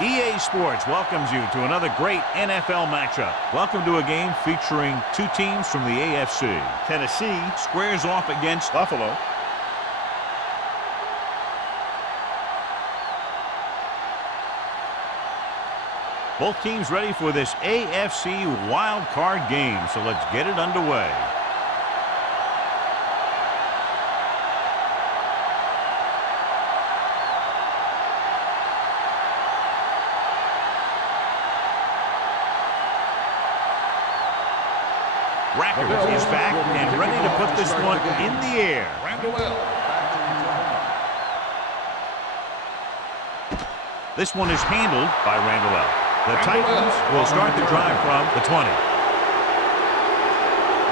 EA Sports welcomes you to another great NFL matchup. Welcome to a game featuring two teams from the AFC. Tennessee squares off against Buffalo. Both teams ready for this AFC Wildcard game, so let's get it underway. Rackers is back and ready to put this one in the air. This one is handled by Randall. The Titans will start the drive from the 20.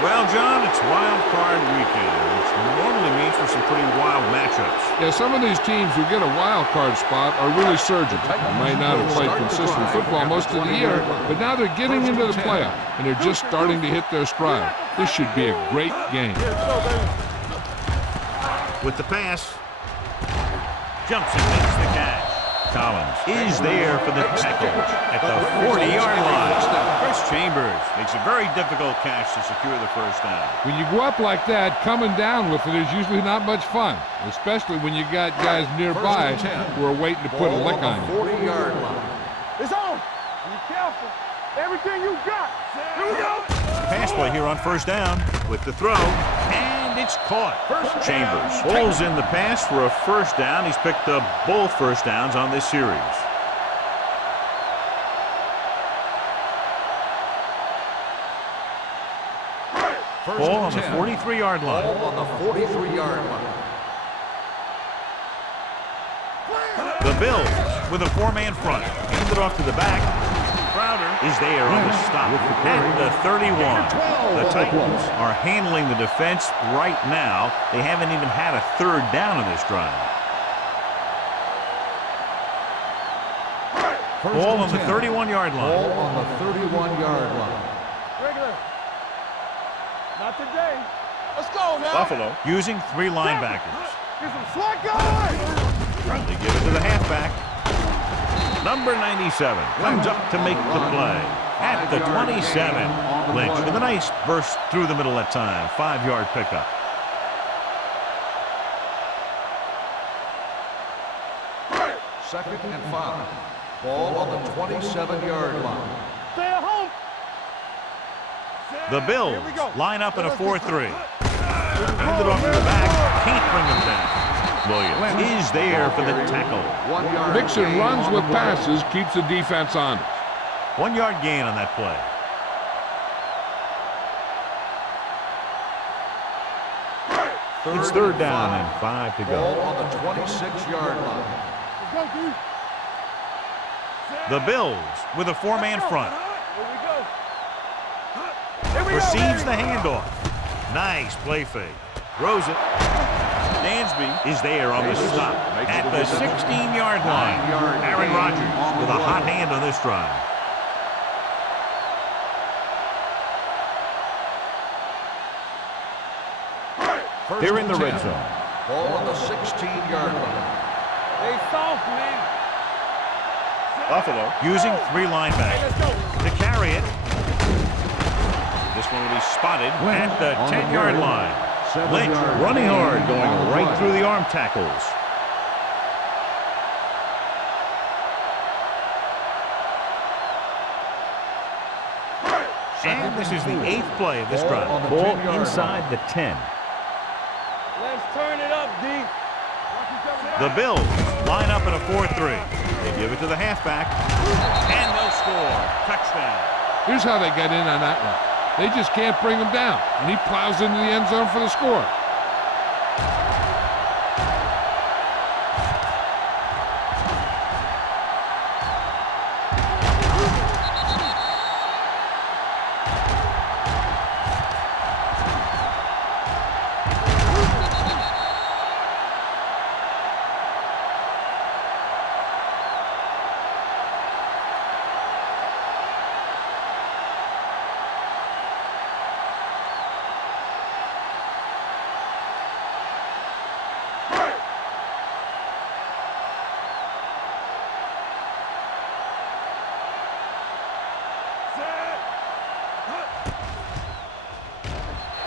Well, John, it's wild card weekend, which normally means for some pretty wild matchups. Yeah, some of these teams who get a wild card spot are really surging. They might not have played consistent football most of the year, but now they're getting into the playoff, and they're just starting to hit their stride. This should be a great game. With the pass, jumps and makes the catch. Collins is there for the tackle at the 40-yard line. Chris Chambers makes a very difficult catch to secure the first down. When you go up like that, coming down with it is usually not much fun, especially when you got guys nearby who are waiting to put a lick on you. 40-yard line. It's on. Be careful. Everything you got. Here we go. Pass play here on first down with the throw, and it's caught. Chambers pulls in the pass for a first down. He's picked up both first downs on this series. Ball on the 43-yard line. Ball on the 43-yard line. The Bills with a four-man front. Hand it off to the back. Crowder is there on the stop at the 31. The Titans are handling the defense right now. They haven't even had a third down in this drive. Ball on the 31-yard line. Ball on the 31-yard line. Regular. Not today. Let's go now. Buffalo using three linebackers. Get some slack guys. They give it to the halfback. Number 97 comes up to make the play at the 27. Lynch with a nice burst through the middle that time. 5-yard pickup. Second and 5. Ball on the 27-yard line. Stay at home. The Bills line up in a 4-3. Hand it off to the back. Can't bring them down. Williams is there for the tackle. Mixon runs with passes, keeps the defense honest. 1-yard gain on that play. It's third down and 5 to Ball go. on the 26-yard line. The Bills with a four-man front. Here we go. Receives the handoff. Nice play fake. Throws it. Dansby is there on the stop at the 16-yard line. Aaron Rodgers with a hot hand on this drive. They're in the red zone. Ball on the 16-yard line. They soft, man. Buffalo using three linebackers to carry it. This one will be spotted at the 10-yard line. Lynch running hard, going right through the arm tackles. And this is the 8th play of this drive. Ball inside the 10. Let's turn it up, D. The Bills line up in a 4-3. They give it to the halfback, and they'll score. Touchdown. Here's how they get in on that one. They just can't bring him down, and he plows into the end zone for the score.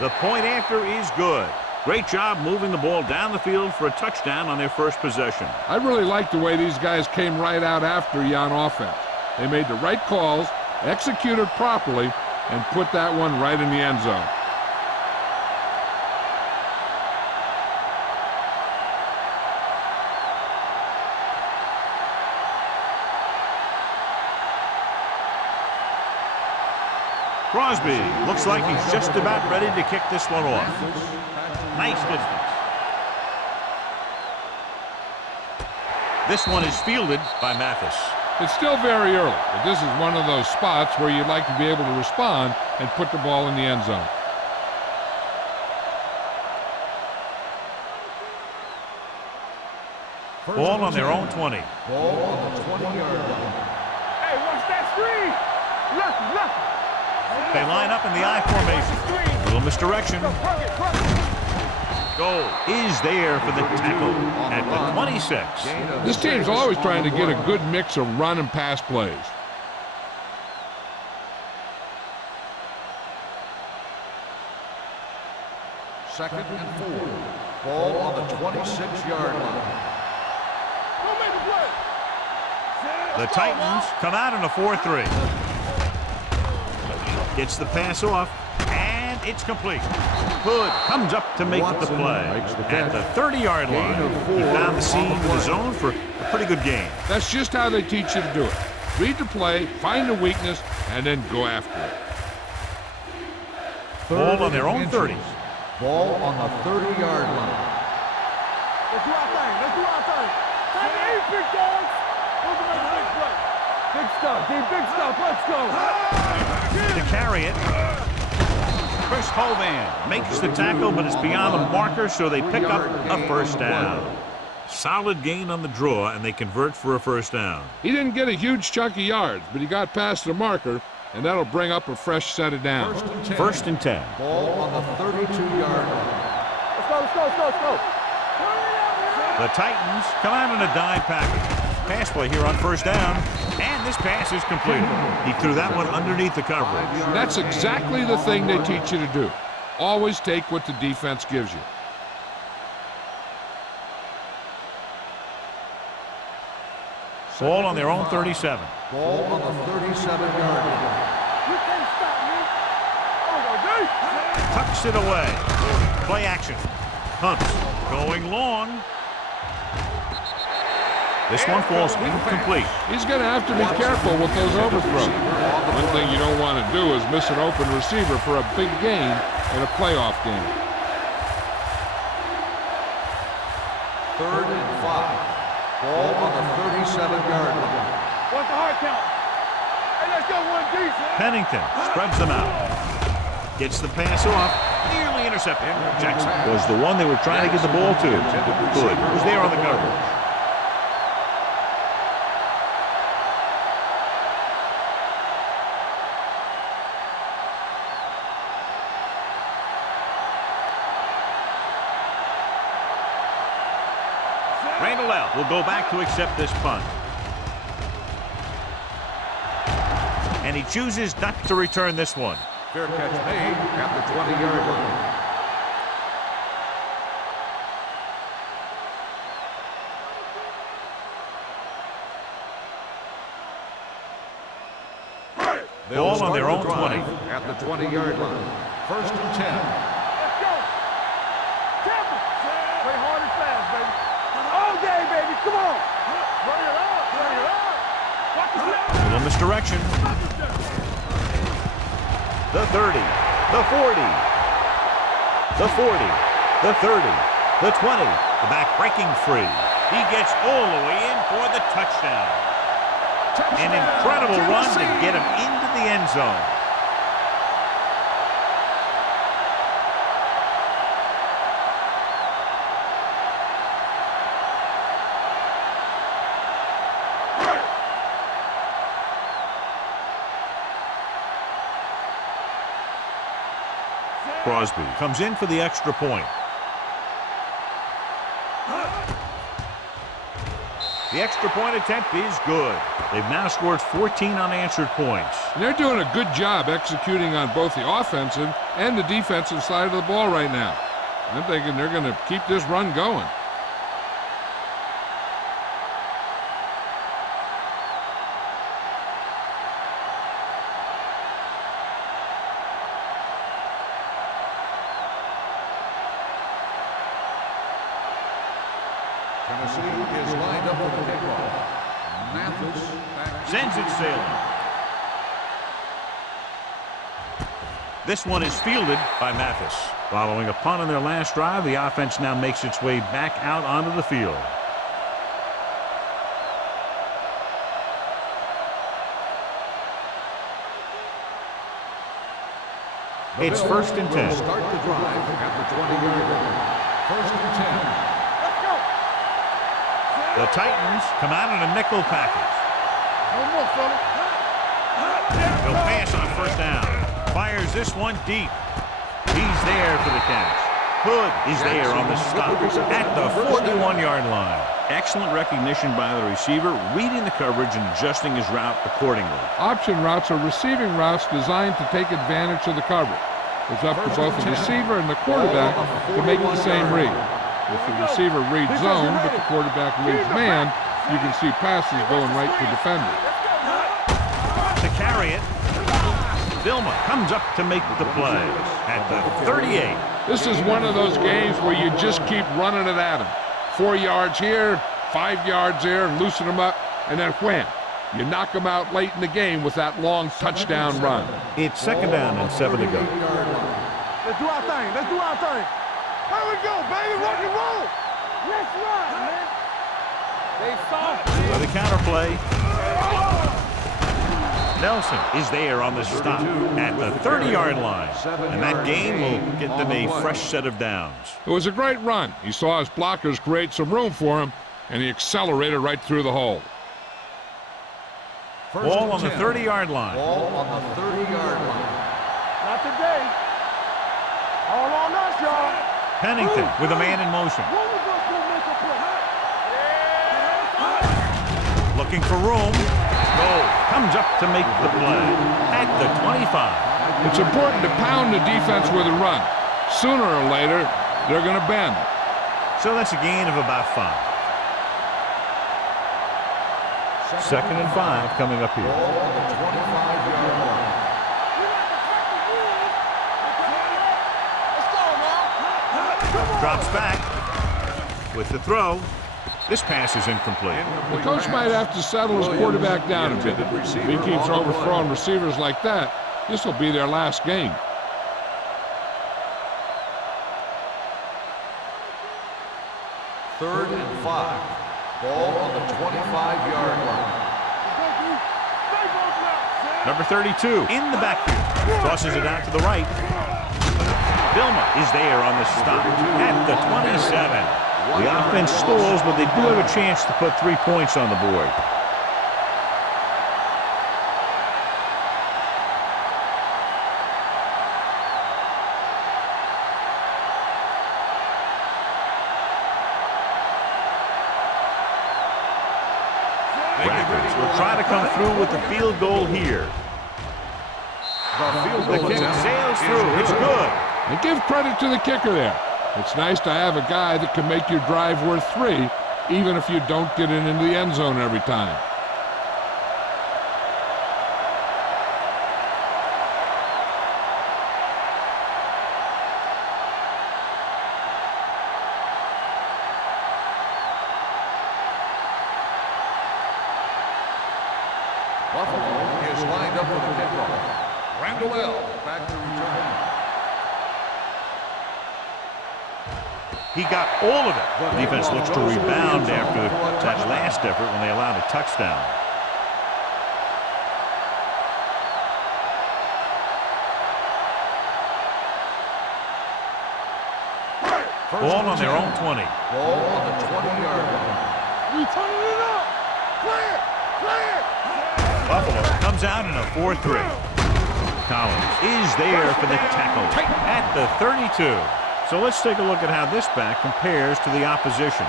The point after is good. Great job moving the ball down the field for a touchdown on their first possession. I really like the way these guys came right out after you on offense. They made the right calls, executed properly, and put that one right in the end zone. Crosby looks like he's just about ready to kick this one off. Nice distance. This one is fielded by Mathis. It's still very early, but this is one of those spots where you'd like to be able to respond and put the ball in the end zone. Ball on their own 20. Ball on the 20-yard line. Hey, watch that screen. Left. They line up in the I formation. Little misdirection. Goal is there for the tackle at the 26. This team's always trying to get a good mix of run and pass plays. Second and 4. Ball on the 26-yard line. The Titans come out in a 4-3. Gets the pass off, and it's complete. Hood comes up to make the play. At the 30-yard line, he found the seam in the zone for a pretty good game. That's just how they teach you to do it. Read the play, find the weakness, and then go after it. Ball on their own 30. Ball on the 30-yard line. Let's do our thing. Time to eat, big dogs. Who's going to make a big play? Big stuff, D. Big stuff. Let's go. To carry it, Chris Hovan makes the tackle, but it's beyond the marker, so they pick up a first down. Solid gain on the draw, and they convert for a first down. He didn't get a huge chunk of yards, but he got past the marker, and that'll bring up a fresh set of downs. First and 10. Ball on the 32-yard line. Let's go. The Titans come out in a dime package. Pass play here on first down, and this pass is completed. He threw that one underneath the coverage. That's exactly the thing they teach you to do. Always take what the defense gives you. Ball on their own 37. Ball on the 37-yard line. You can't stop me. Tucks it away. Play action. Hunts going long. This one falls incomplete. He's going to have to be careful with those overthrows. One thing you don't want to do is miss an open receiver for a big gain in a playoff game. 3rd and 5. Ball on the 37-yard line. What's the hard count? Hey, let's go, 1D. Pennington spreads them out. Gets the pass off. Nearly intercepted. Jackson was the one they were trying to get the ball to. Good. Was there on the coverage. Will go back to accept this punt. And he chooses not to return this one. Fair catch made at the 20-yard line. Ball on their own 20. At the 20-yard line. 1st and 10. Let's go. Temple. Play hard and fast, baby. All day, baby. Come on. Run it up. Watch the snap. Little misdirection. The 30. The 40. The 40. The 30. The 20. The back breaking free. He gets all the way in for the touchdown. An incredible run to get him into the end zone. Crosby comes in for the extra point. The extra point attempt is good. They've now scored 14 unanswered points. And they're doing a good job executing on both the offensive and the defensive side of the ball right now. I'm thinking they're going to keep this run going. Tennessee is lined up for the kickoff. Mathis Sends it sailing. This one is fielded by Mathis. Following a punt on their last drive, the offense now makes its way back out onto the field. It's 1st and 10. Start the drive at the 20-yard line. 1st and 10. The Titans come out in a nickel package. He'll pass on 1st down. Fires this one deep. He's there for the catch. Hood is there on the stop at the 41-yard line. Excellent recognition by the receiver, reading the coverage and adjusting his route accordingly. Option routes are receiving routes designed to take advantage of the coverage. It's up to both the receiver and the quarterback to make the same read. If the receiver reads zone, but the quarterback reads man, you can see passes going right to defenders. To carry it, Vilma comes up to make the play at the 38. This is one of those games where you just keep running it at them. 4 yards here, 5 yards there, and loosen them up, and then wham. You knock them out late in the game with that long touchdown run. It's 2nd down and 7 to go. Let's do our thing. Let's do our thing. Here we go, baby. Rock and roll. Let's run, man. They soft. For the counterplay, Nelson is there on the stop at the 30-yard line. And that gain will get them a fresh set of downs. It was a great run. He saw his blockers create some room for him, and he accelerated right through the hole. Ball on the 30-yard line. Ball on the 30-yard line. Not today. All on us, y'all. Pennington with a man in motion. One of us gonna make a play. Looking for room. Goal comes up to make the play at the 25. It's important to pound the defense with a run. Sooner or later, they're going to bend. So that's a gain of about 5. 2nd and 5 coming up here. Ball on the 25-yard line. Drops back with the throw. This pass is incomplete. The coach might have to settle his quarterback down a bit. If he keeps overthrowing receivers like that, this will be their last game. Third and 5. Ball on the 25-yard line. Number 32 in the backfield. Tosses it out to the right. Vilma is there on the stop at the 27. The offense stalls, but they do have a chance to put 3 points on the board. Rackers will try to come through with the field goal here. The kick sails through. It's good. And give credit to the kicker there. It's nice to have a guy that can make your drive worth 3, even if you don't get it into the end zone every time. Buffalo is lined up for the kickoff. Randall back to return. He got all of it. The defense looks to rebound after that last effort when they allowed a touchdown. Ball on their own 20. Ball on the 20-yard line. We turning it up. Play it. Play it. Buffalo comes out in a 4-3. Collins is there for the tackle at the 32. So let's take a look at how this back compares to the opposition.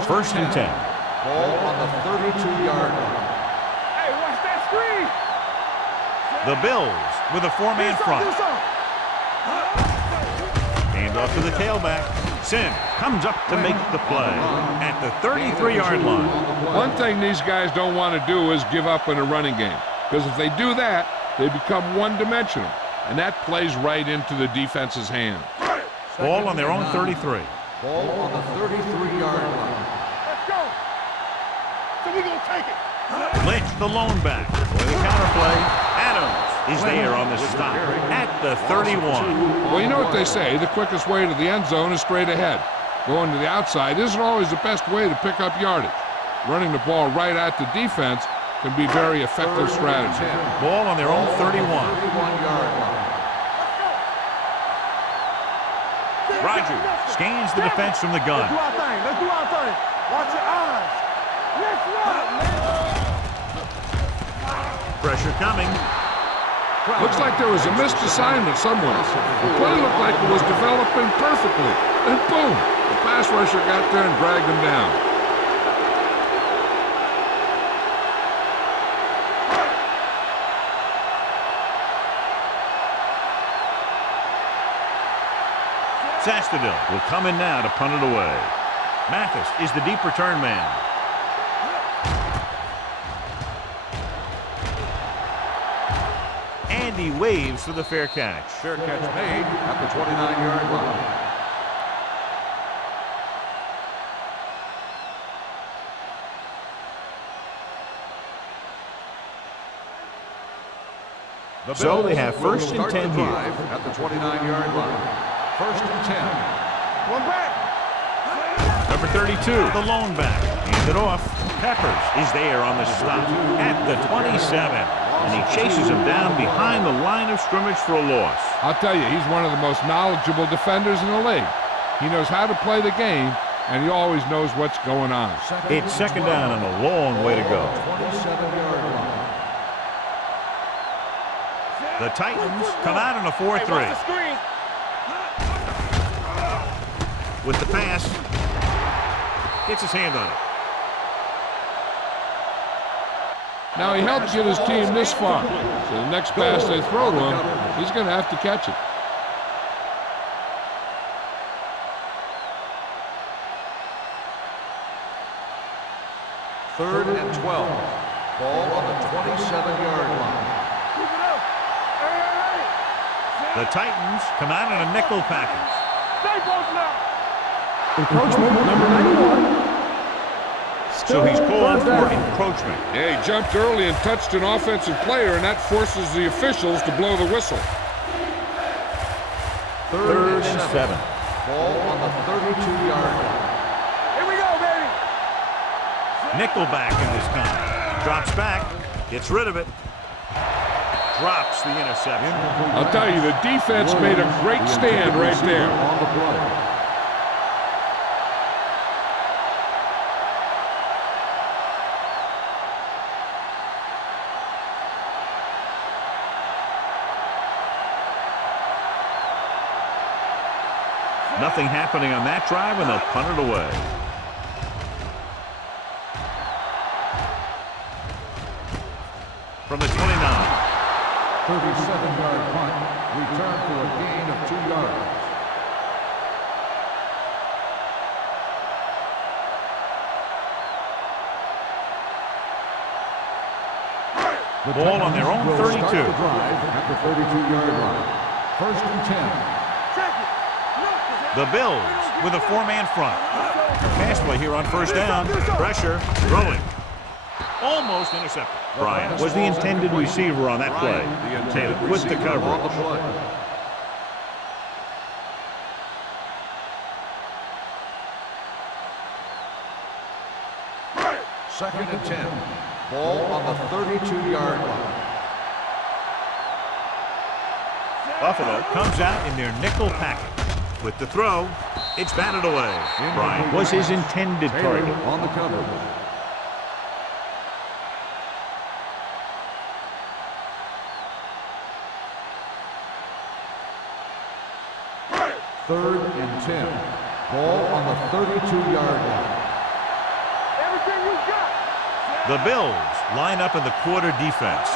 First and 10. Ball on the 32-yard line. Hey, watch that screen. The Bills with a four-man front. Hand off to the tailback. Sin comes up to make the play at the 33-yard line. One thing these guys don't want to do is give up in a running game, because if they do that, they become one-dimensional, and that plays right into the defense's hand. Ball on their own 33. Ball on the 33-yard line. Let's go. So we're going to take it. Lynch, the lone back. For the counterplay, Adams is there on the stop at the 31. Well, you know what they say, the quickest way to the end zone is straight ahead. Going to the outside isn't always the best way to pick up yardage. Running the ball right at the defense can be very effective strategy. Ball on their own 31. 31-yard line. Rogers scans the defense from the gun. Let's do our thing. Let's do our thing. Watch your eyes. Let's run, man. Pressure coming. Looks like there was a missed assignment somewhere. The play looked like it was developing perfectly. Then boom, the pass rusher got there and dragged him down. Sastadil will come in now to punt it away. Mathis is the deep return man. And he waves for the fair catch. Fair catch made at the 29-yard line. So they have first and 10 here. At the 29-yard line. First and 10. One back. Number 32, the lone back. Hand it off. Peppers is there on the stop at the 27. And he chases him down behind the line of scrimmage for a loss. I'll tell you, he's one of the most knowledgeable defenders in the league. He knows how to play the game, and he always knows what's going on. It's second down and a long way to go. 27-yard line. The Titans come out in a 4-3. Hey, watch the screen. With the pass, gets his hand on it. Now, he helped get his team this far, so the next pass they throw to him, he's going to have to catch it. Third and 12. Ball on the 27-yard line. Keep it up. Hey. The Titans come out in a nickel package. Stay close now. Encroachment number 91. So he's called for encroachment. Yeah, he jumped early and touched an offensive player, and that forces the officials to blow the whistle. Third and 7. Ball on the 32-yard line. Here we go, baby. Nickelback in this time. Drops back, gets rid of it. Drops the interception. I'll tell you, the defense made a great stand right there. On the play. Nothing happening on that drive, and they'll punt it away. From the 29. 37-yard punt. Return for a gain of 2 yards. The ball on their own 32. Start the drive at the 32-yard line. First and 10. Check it. The Bills with a four-man front. Pass play here on first down. Pressure, throwing. Almost intercepted. Bryant was the intended receiver on that play. Taylor with the coverage. Second and 10. Ball on the 32-yard line. Buffalo comes out in their nickel package. With the throw, it's batted away. Bryant was his intended target. On the cover. Third and 10. Ball on the 32-yard line. The Bills line up in the quarter defense.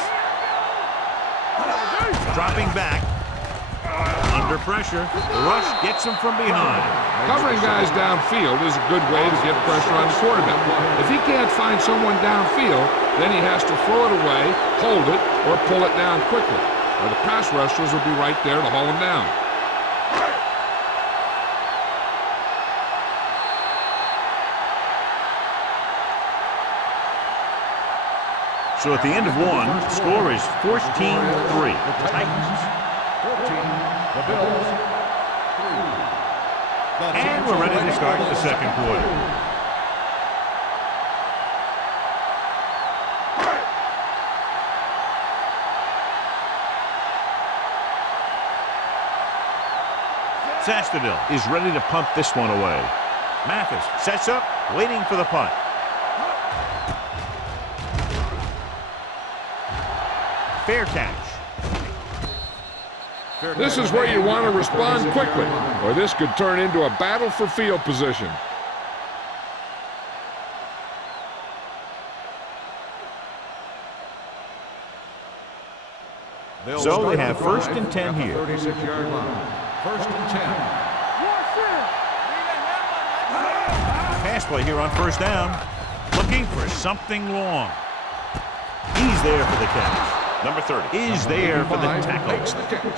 Dropping back. Under pressure. The rush gets him from behind. Covering guys downfield is a good way to get pressure on the quarterback. If he can't find someone downfield, then he has to throw it away, hold it, or pull it down quickly. Or the pass rushers will be right there to haul him down. So at the end of one, the score is 14-3. The Titans. 14, the Bills. 3. And we're ready to start the second quarter. Sastadil is ready to punt this one away. Mathis sets up, waiting for the punt. Fair catch. This is where you want to respond quickly, or this could turn into a battle for field position. So they have first and 10 here. 36-yard line. First and 10. Pass play here on first down. Looking for something long. He's there for the catch. Number 30 is there for the tackle.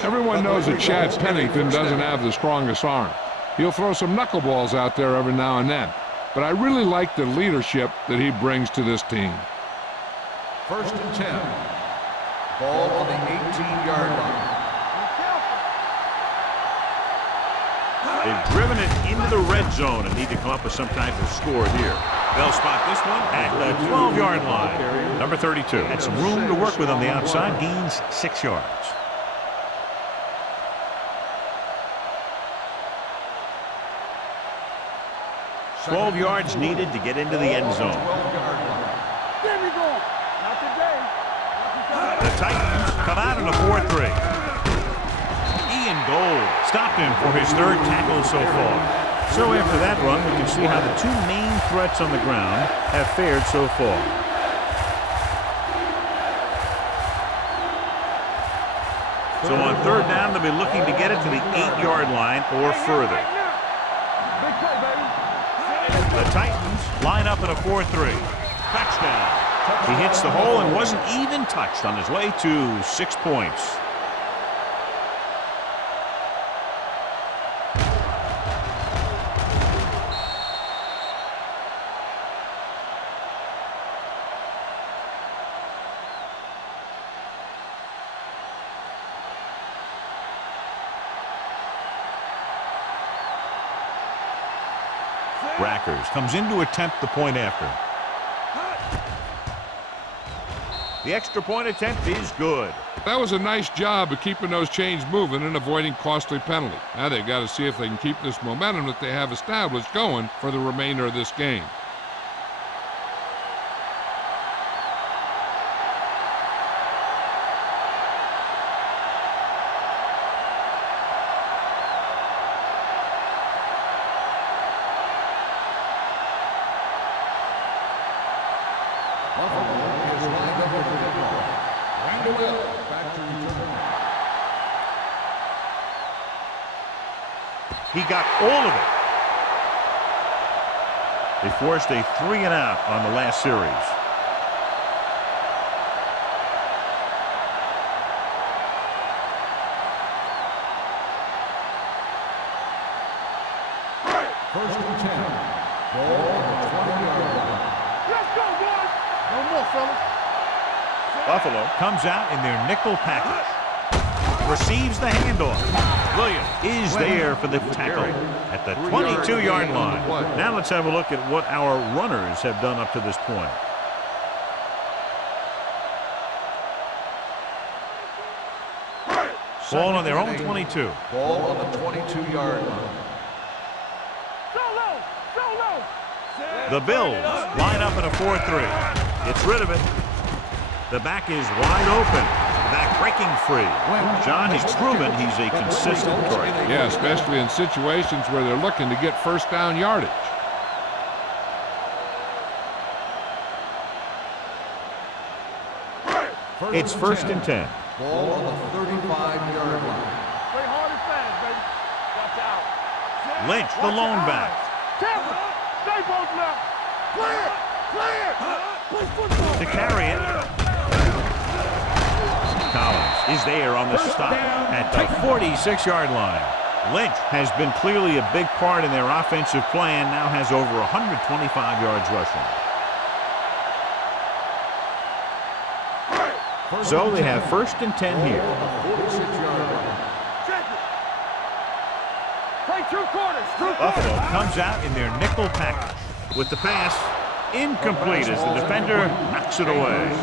Everyone knows that Chad Pennington doesn't have the strongest arm. He'll throw some knuckleballs out there every now and then. But I really like the leadership that he brings to this team. First and 10. Ball on the 18-yard line. They've driven it into the red zone and need to come up with some type of score here. They'll spot this one at the 12-yard line. Number 32 had some room to work with on the outside, gains 6 yards. Twelve yards needed to get into the end zone. The Titans come out in a 4-3. Ian Gold stopped him for his third tackle so far. So after that run, we can see how the two main threats on the ground have fared so far. So on third down, they'll be looking to get it to the 8-yard line or further. The Titans line up in a 4-3. Touchdown. He hits the hole and wasn't even touched on his way to 6 points. Rackers comes in to attempt the point after. The extra point attempt is good. That was a nice job of keeping those chains moving and avoiding costly penalty. Now they've got to see if they can keep this momentum that they have established going for the remainder of this game. He got all of it. They forced a 3-and-out on the last series. First and 10. Ball on the 20-yard line. Let's go, boys. No more, fellas. Buffalo comes out in their nickel package. Receives the handoff. Williams is there for the tackle at the 22-yard line. Now let's have a look at what our runners have done up to this point. Ball on their own 22. Ball on the 22-yard line. The Bills line up in a 4-3. Gets rid of it. The back is wide open. Back breaking free. John, he's proven he's a consistent target. Yeah, especially in situations where they're looking to get first down yardage. It's first and 10. Ball on the 35-yard line. Play hard and fast, baby. Watch out. Lynch, the lone back. Tampa, stay both left. Clear, clear. Play football. To carry it. Collins is there on the stop at the 46-yard line. Lynch has been clearly a big part in their offensive plan, now has over 125 yards rushing. So they have first and 10 here. Check it. Play two quarters. Buffalo comes out in their nickel package with the pass incomplete as the defender knocks it away.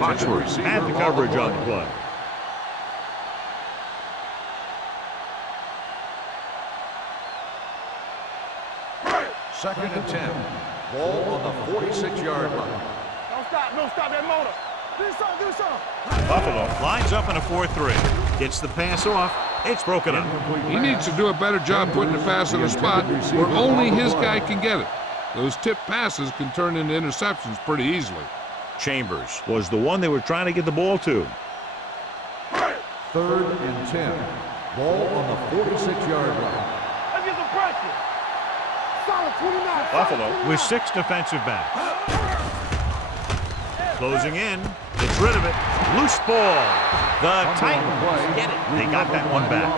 Foxworth had the coverage on the play. Second and 10. Ball on the 46-yard line. Don't stop that motor. Do something. Buffalo lines up in a 4-3. Gets the pass off. It's broken up. He needs to do a better job putting the pass in a spot where only his guy can get it. Those tip passes can turn into interceptions pretty easily. Chambers was the one they were trying to get the ball to. Third and 10. Ball on the 46-yard line. Let's get some pressure. Solid 29. Buffalo with 6 defensive backs. Closing in. Gets rid of it. Loose ball. The Titans get it. They got that one back.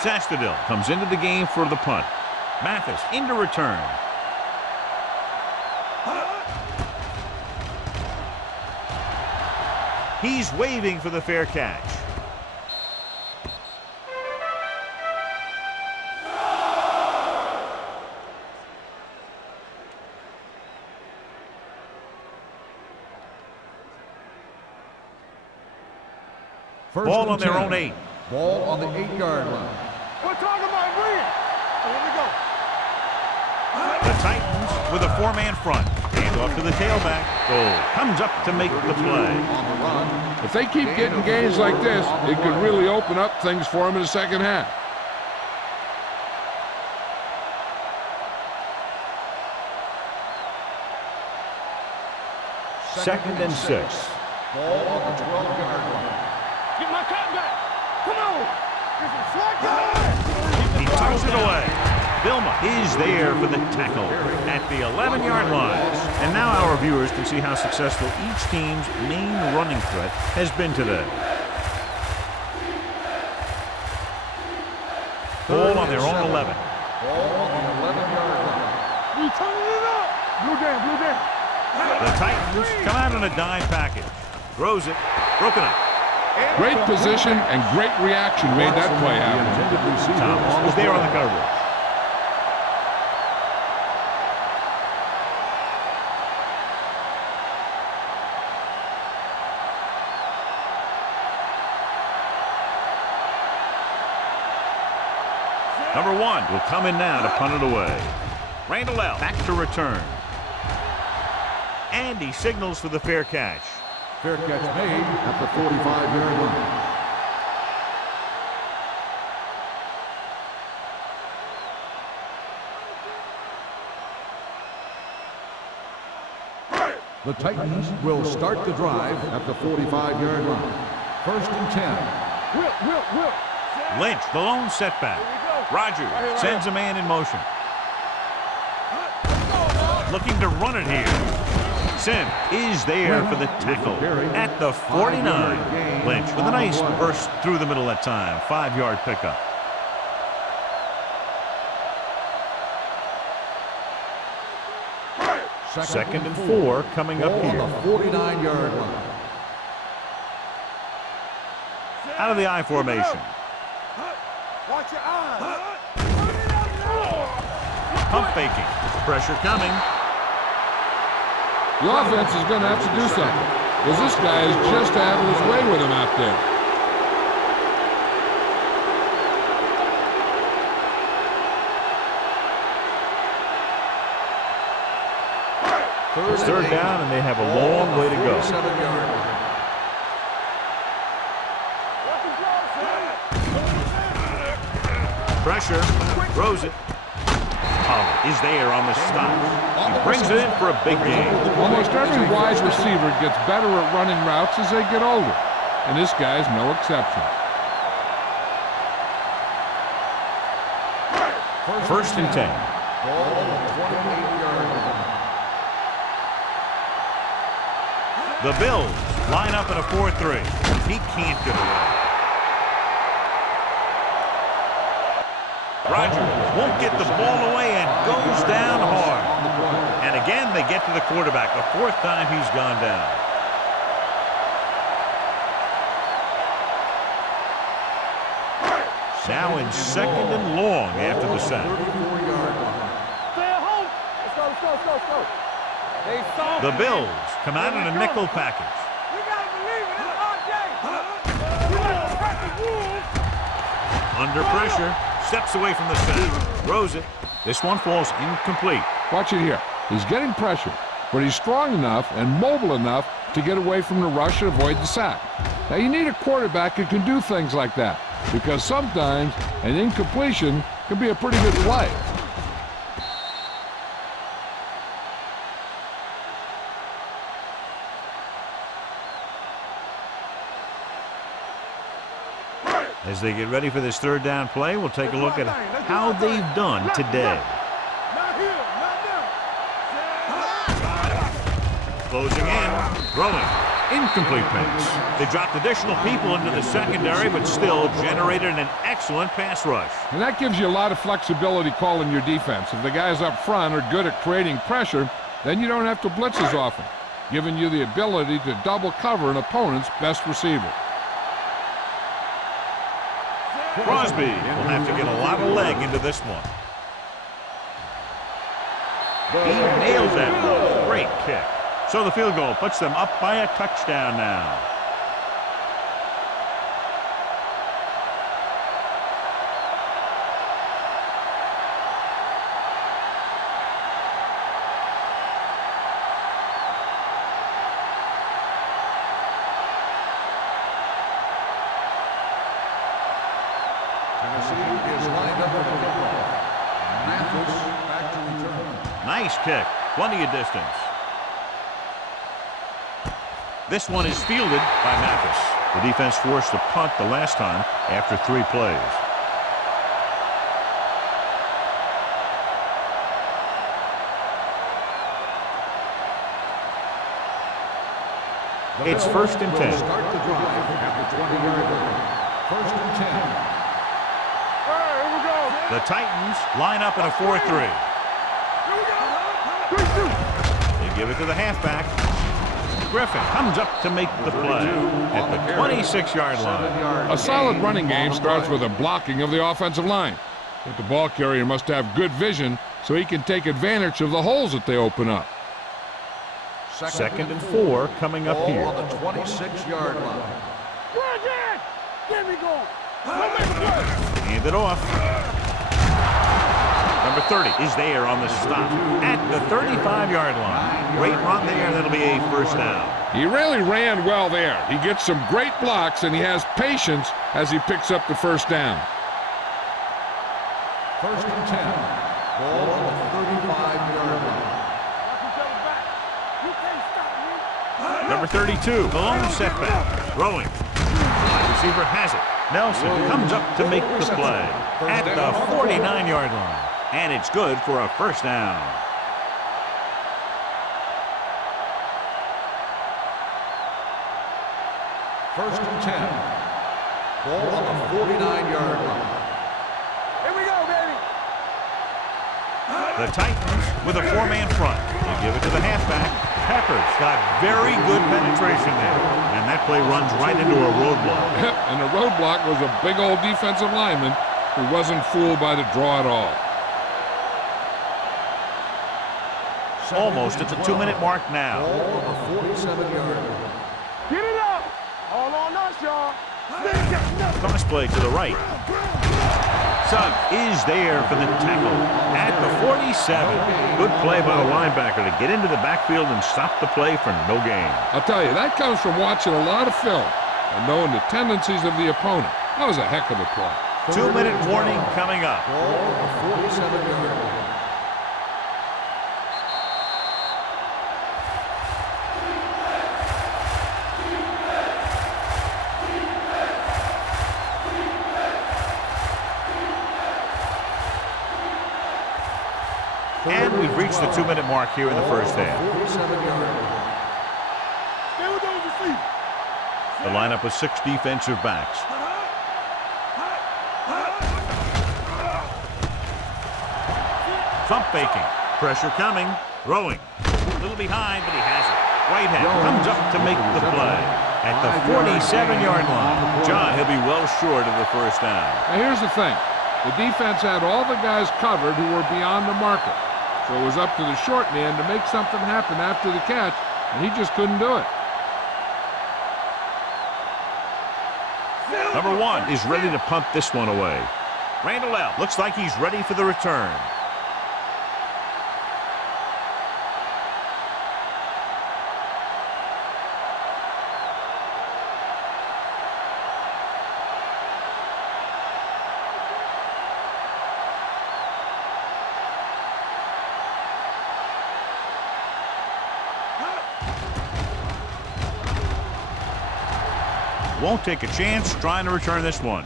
Sastadil comes into the game for the punt. Mathis into return. He's waving for the fair catch. Ball on their own 8. Ball on the 8-yard line. We're talking about win. Here we go. The Titans with a 4-man front. Hand off to the tailback. Goal comes up to make the play. On the run. If they keep getting gains like this, it could really open up things for them in the second half. Second and 6. Ball on the 12-yard line. Get my cut back. Come on. Get some slack. He tucks it away. Vilma is there for the tackle at the 11-yard line. And now our viewers can see how successful each team's main running threat has been today. Ball on their own 11. Ball on the 11-yard line. You turning it up. Blue down, blue down. The Titans come out in a dime package. Throws it. Broken up. Great position and great reaction made that play happen. Thomas was there on the coverage. Number 1 will come in now to punt it away. Randall L. back to return. And he signals for the fair catch. Fair catch made at the 45-yard line. The Titans will start the drive at the 45-yard line. First and 10. Will. Lynch, the lone setback. Rogers sends a man in motion. Looking to run it here. Sim is there for the tackle at the 49. Lynch with a nice burst through the middle that time. 5-yard pickup. Second and 4 coming up Ball here. on the 49-yard line. Out of the I formation. Watch your eyes. Pump faking. Pressure coming. The offense is going to have to do something, because this guy is just having his way with him out there. It's third down, and they have a long way to go. 47-yard line. Pressure, throws it. Pollard is there on the stop. He brings it in for a big game. Almost every wide receiver gets better at running routes as they get older, and this guy's no exception. First and 10. Ball on the 28-yard line. The Bills line up in a 4-3. He can't get away. Rodgers won't get the ball away and goes down hard. And again, they get to the quarterback. The fourth time he's gone down. Now in second and long after the sack. 34-yard line. Stay at home. Let's go. They saw The Bills come out in a nickel package. You gotta believe it. It's our day. You gotta protect the Wolves. Under pressure, steps away from the sack, throws it. This one falls incomplete. Watch it here. He's getting pressure, but he's strong enough and mobile enough to get away from the rush and avoid the sack. Now, you need a quarterback who can do things like that, because sometimes an incompletion can be a pretty good play. As they get ready for this third down play, we'll take a look at how they've done today. Not here. Not there. Closing in, throwing, incomplete pass. They dropped additional people into the secondary, but still generated an excellent pass rush. And that gives you a lot of flexibility calling your defense. If the guys up front are good at creating pressure, then you don't have to blitz as often, giving you the ability to double cover an opponent's best receiver. Crosby will have to get a lot of leg into this one. He nails that one. Great kick. So the field goal puts them up by a touchdown now. Tennessee is lined up for the kickoff. Mathis back to return. Nice kick. Plenty of distance. This one is fielded by Mathis. The defense forced a punt the last time after 3 plays. It's first and 10. Start the drive at the 20-yard line. First and 10. All right, here we go. The Titans line up in a 4-3. Here we go. They give it to the halfback. Griffin comes up to make the play at the 26-yard line. A solid running game starts with a blocking of the offensive line. But the ball carrier must have good vision so he can take advantage of the holes that they open up. Second and 4 coming up Ball here. on the 26-yard line. Good, Dad. Get me going. Don't make a play. Hand it off. Number 30 is there on the stop at the 35-yard line. Great run there. That'll be a first down. He really ran well there. He gets some great blocks, and he has patience as he picks up the first down. First and 10. Ball on the 35-yard line. Watch each other back. You can't stop me. Number 32, the lone setback. Throwing. Wide receiver has it. Nelson comes up to make the play at the 49-yard line. And it's good for a first down. First and 10. Ball on the 49-yard line. Here we go, baby. The Titans with a 4-man front. They give it to the halfback. Pepper's got very good penetration there. And that play runs right into a roadblock. And the roadblock was a big old defensive lineman who wasn't fooled by the draw at all. Almost at the 2-minute mark now. Ball on the 47-yard line. Get it up. All on us, y'all. Cross play to the right. Sugg is there for the tackle at the 47. Good play by the linebacker to get into the backfield and stop the play for no gain. I'll tell you, that comes from watching a lot of film and knowing the tendencies of the opponent. That was a heck of a play. 2-minute warning coming up. Ball on the 47-yard line. And we've reached the 2-minute mark here in the first half. 47-yard line. Stay with those receivers. The lineup of 6 defensive backs. Pump faking. Pressure coming. Throwing. A little behind, but he has it. Whitehead comes up to make the play. At the 47-yard line. John, he'll be well short of the first down. Now here's the thing. The defense had all the guys covered who were beyond the marker. So it was up to the short man to make something happen after the catch, and he just couldn't do it. Number 1 is ready to punt this one away. Randall L. looks like he's ready for the return. Won't take a chance trying to return this one.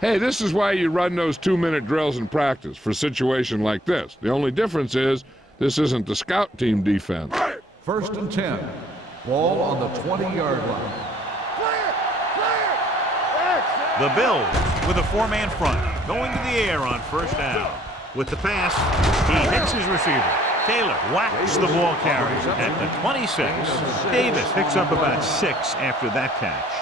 Hey, this is why you run those 2-minute drills in practice for a situation like this. The only difference is this isn't the scout team defense. 1st and 10. Ball on the 20-yard line. The Bills with a 4-man front going to the air on first down. With the pass, he hits his receiver. Taylor whacks the ball carrier at the 26. Davis picks up about 6 after that catch.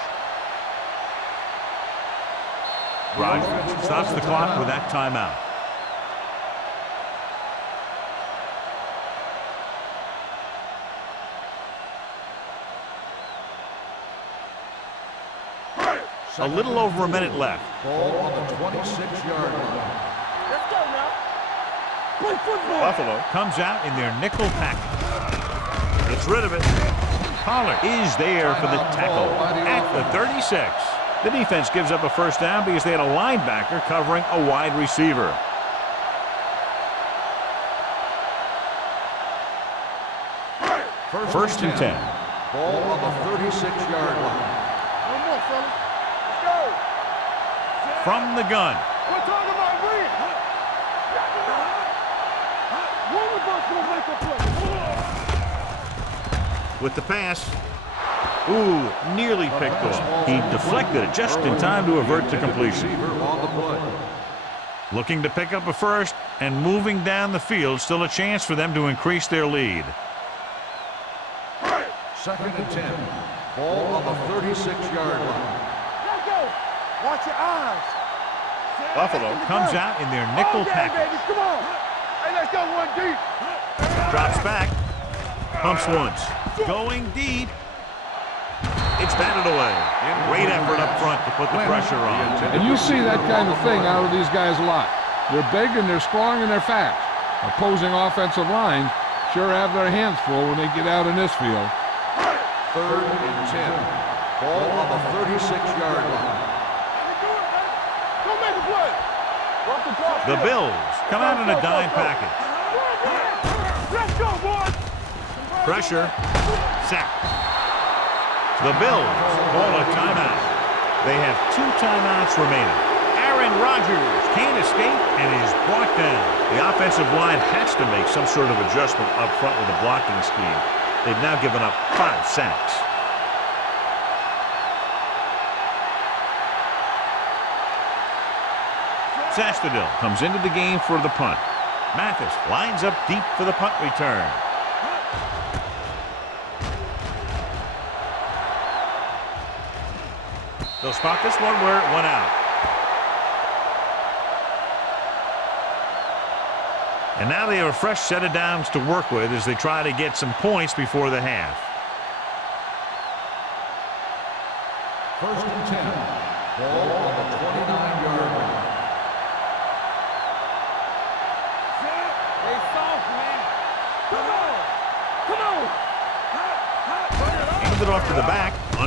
Rogers stops the clock with that timeout. A little over a minute left. Ball on the 26-yard line. Let's go now. Play football. Buffalo comes out in their nickel package. Gets rid of it. Pollard is there for the tackle at the 36. The defense gives up a first down because they had a linebacker covering a wide receiver. First and 10. Ball on the 36-yard line. One more, fellas. Let's go. From the gun. We're talking about win. One of us will make a play. With the pass. Ooh, nearly picked off. He deflected it just in time to avert to completion. Receiver on the play. Looking to pick up a first and moving down the field. Still a chance for them to increase their lead. 2nd and 10. Ball on the 36-yard line. Let's go. Watch your eyes. Buffalo comes out in their nickel package. Baby. Come on. Hey, let's go one deep. Drops back. Pumps once. Going deep. It's batted away. Great effort up front to put the pressure on. And you see that kind of thing out of these guys a lot. They're big and they're strong and they're fast. Opposing offensive lines sure have their hands full when they get out in this field. 3rd and 10. Ball on the 36-yard line. Go make a play. Walk the ball. The Bills come out in a dime package. Let's go, boys. Pressure. Sack. The Bills call a timeout. They have 2 timeouts remaining. Aaron Rodgers can't escape and is brought down. The offensive line has to make some sort of adjustment up front with the blocking scheme. They've now given up 5 sacks. Sastadil comes into the game for the punt. Mathis lines up deep for the punt return. They'll spot this one where it went out. And now they have a fresh set of downs to work with as they try to get some points before the half.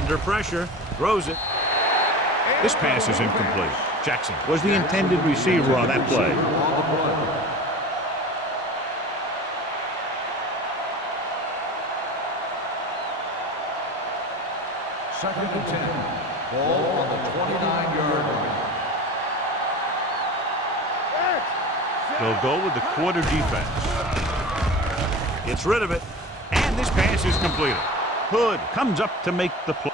Under pressure, throws it. This pass is incomplete. Jackson was the intended receiver on that play. Second and 10. Ball on the 29-yard line. They'll go with the quarter defense. Gets rid of it, and this pass is completed. Hood comes up to make the play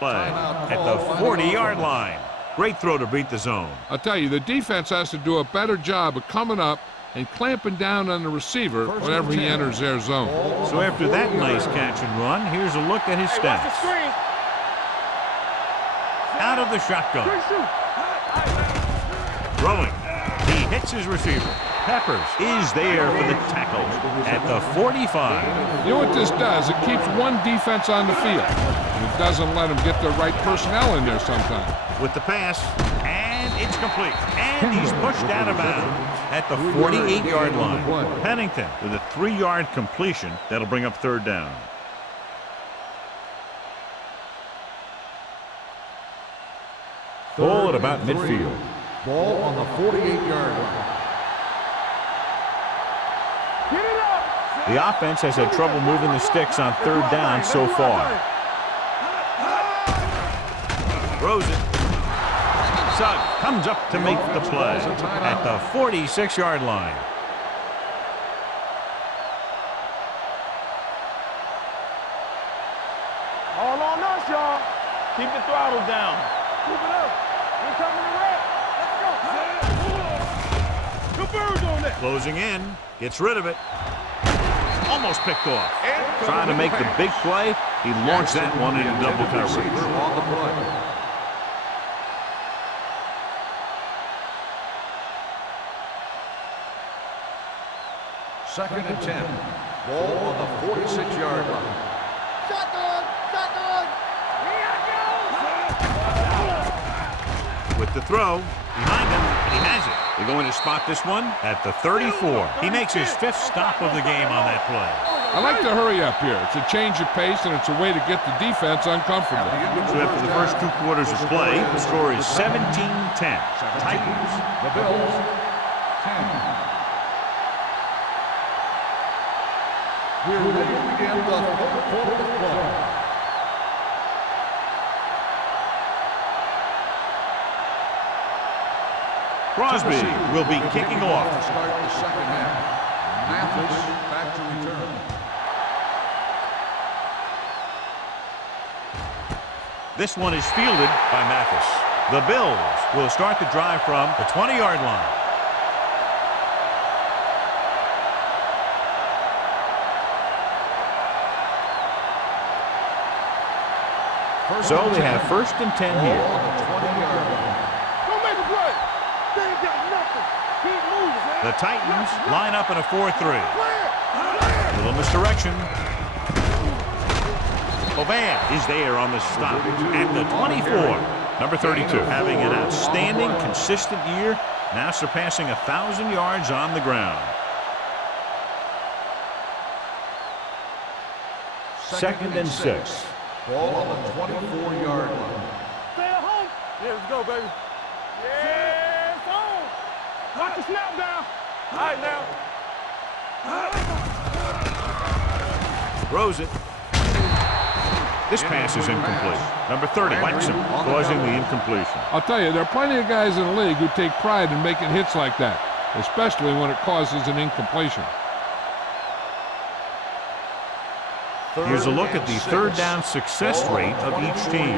at the 40-yard line. Great throw to beat the zone. I'll tell you, the defense has to do a better job of coming up and clamping down on the receiver whenever he enters their zone. So after that nice catch and run, here's a look at his stats. Out of the shotgun. Throwing. He hits his receiver. Peppers is there for the tackle at the 45. You know what this does? It keeps one defense on the field. And it doesn't let them get the right personnel in there sometimes. With the pass, and it's complete. And he's pushed out of bounds at the 48-yard line. Pennington with a 3-yard completion. That'll bring up third down. Ball at about midfield. Ball on the 48-yard line. The offense has had trouble moving the sticks on third down so far. Throws it. Sugg comes up to make the play at the 46-yard line. All on us, y'all. Keep the throttle down. Keep it up. We're coming to wreck. Let's go. Two birds on that. Closing in. Gets rid of it. Almost picked off. Trying to make the big play. He launched that one into double coverage. On the play. Second and 10. Ball on the 46-yard line. Shotgun. Shotgun. With the throw, behind him, and he has it. They're going to spot this one at the 34. He makes his 5th stop of the game on that play. I like to hurry up here. It's a change of pace, and it's a way to get the defense uncomfortable. So after the first 2 quarters of play, the score is 17-10. Titans. The Bills, 10. We're ready to begin the third quarter of play. Crosby will be kicking off. To start the second half. Mathis back to return. This one is fielded by Mathis. The Bills will start the drive from the 20-yard line. So they have 1st and 10 here. On the 20-yard line. Don't make a play. They ain't got nothing. Keep moving, man. The Titans line up in a 4-3. Play it. Little misdirection. Ovan is there on the stop at the 24. Number 32 having an outstanding, consistent year, now surpassing 1,000 yards on the ground. Second and 6. Ball on the 24-yard line. Stay at home. Yeah, let's go, baby. Yeah, it's on. Lock the snap down. All right, now. Throws it. This pass is incomplete. Number 30 wipes him, causing the incompletion. I'll tell you, there are plenty of guys in the league who take pride in making hits like that, especially when it causes an incompletion. Here's a look at the third down success rate of each team.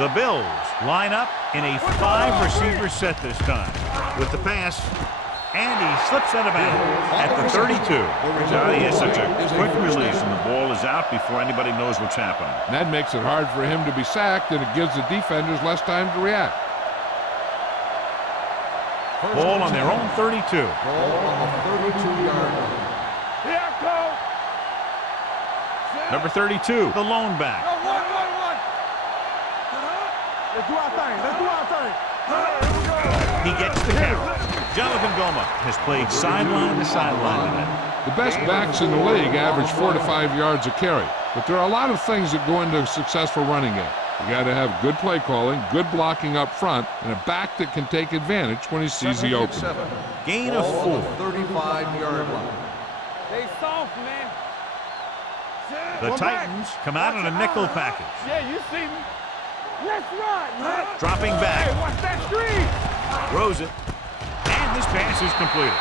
The Bills line up in a 5-receiver set this time. With the pass, and he slips out of bounds at the 32. He has such a quick release, and the ball is out before anybody knows what's happened. And that makes it hard for him to be sacked, and it gives the defenders less time to react. Ball on their own 32. Ball on the 32-yard line. Here I go. Number 32, the lone back. One. Let's do our thing. Let's do our thing. Here we go. He gets the carry. Jonathan Goma has played sideline to sideline today. The best backs in the league average 4 to 5 yards a carry, but there are a lot of things that go into a successful running game. You got to have good play calling, good blocking up front, and a back that can take advantage when he sees the opening. Gain of 4. 35-yard line. Stay soft, man. The Titans come out in a nickel package. Yeah, you see me. Let's run, man. Dropping Hey, back. watch that screen. Throws it. And this pass is completed.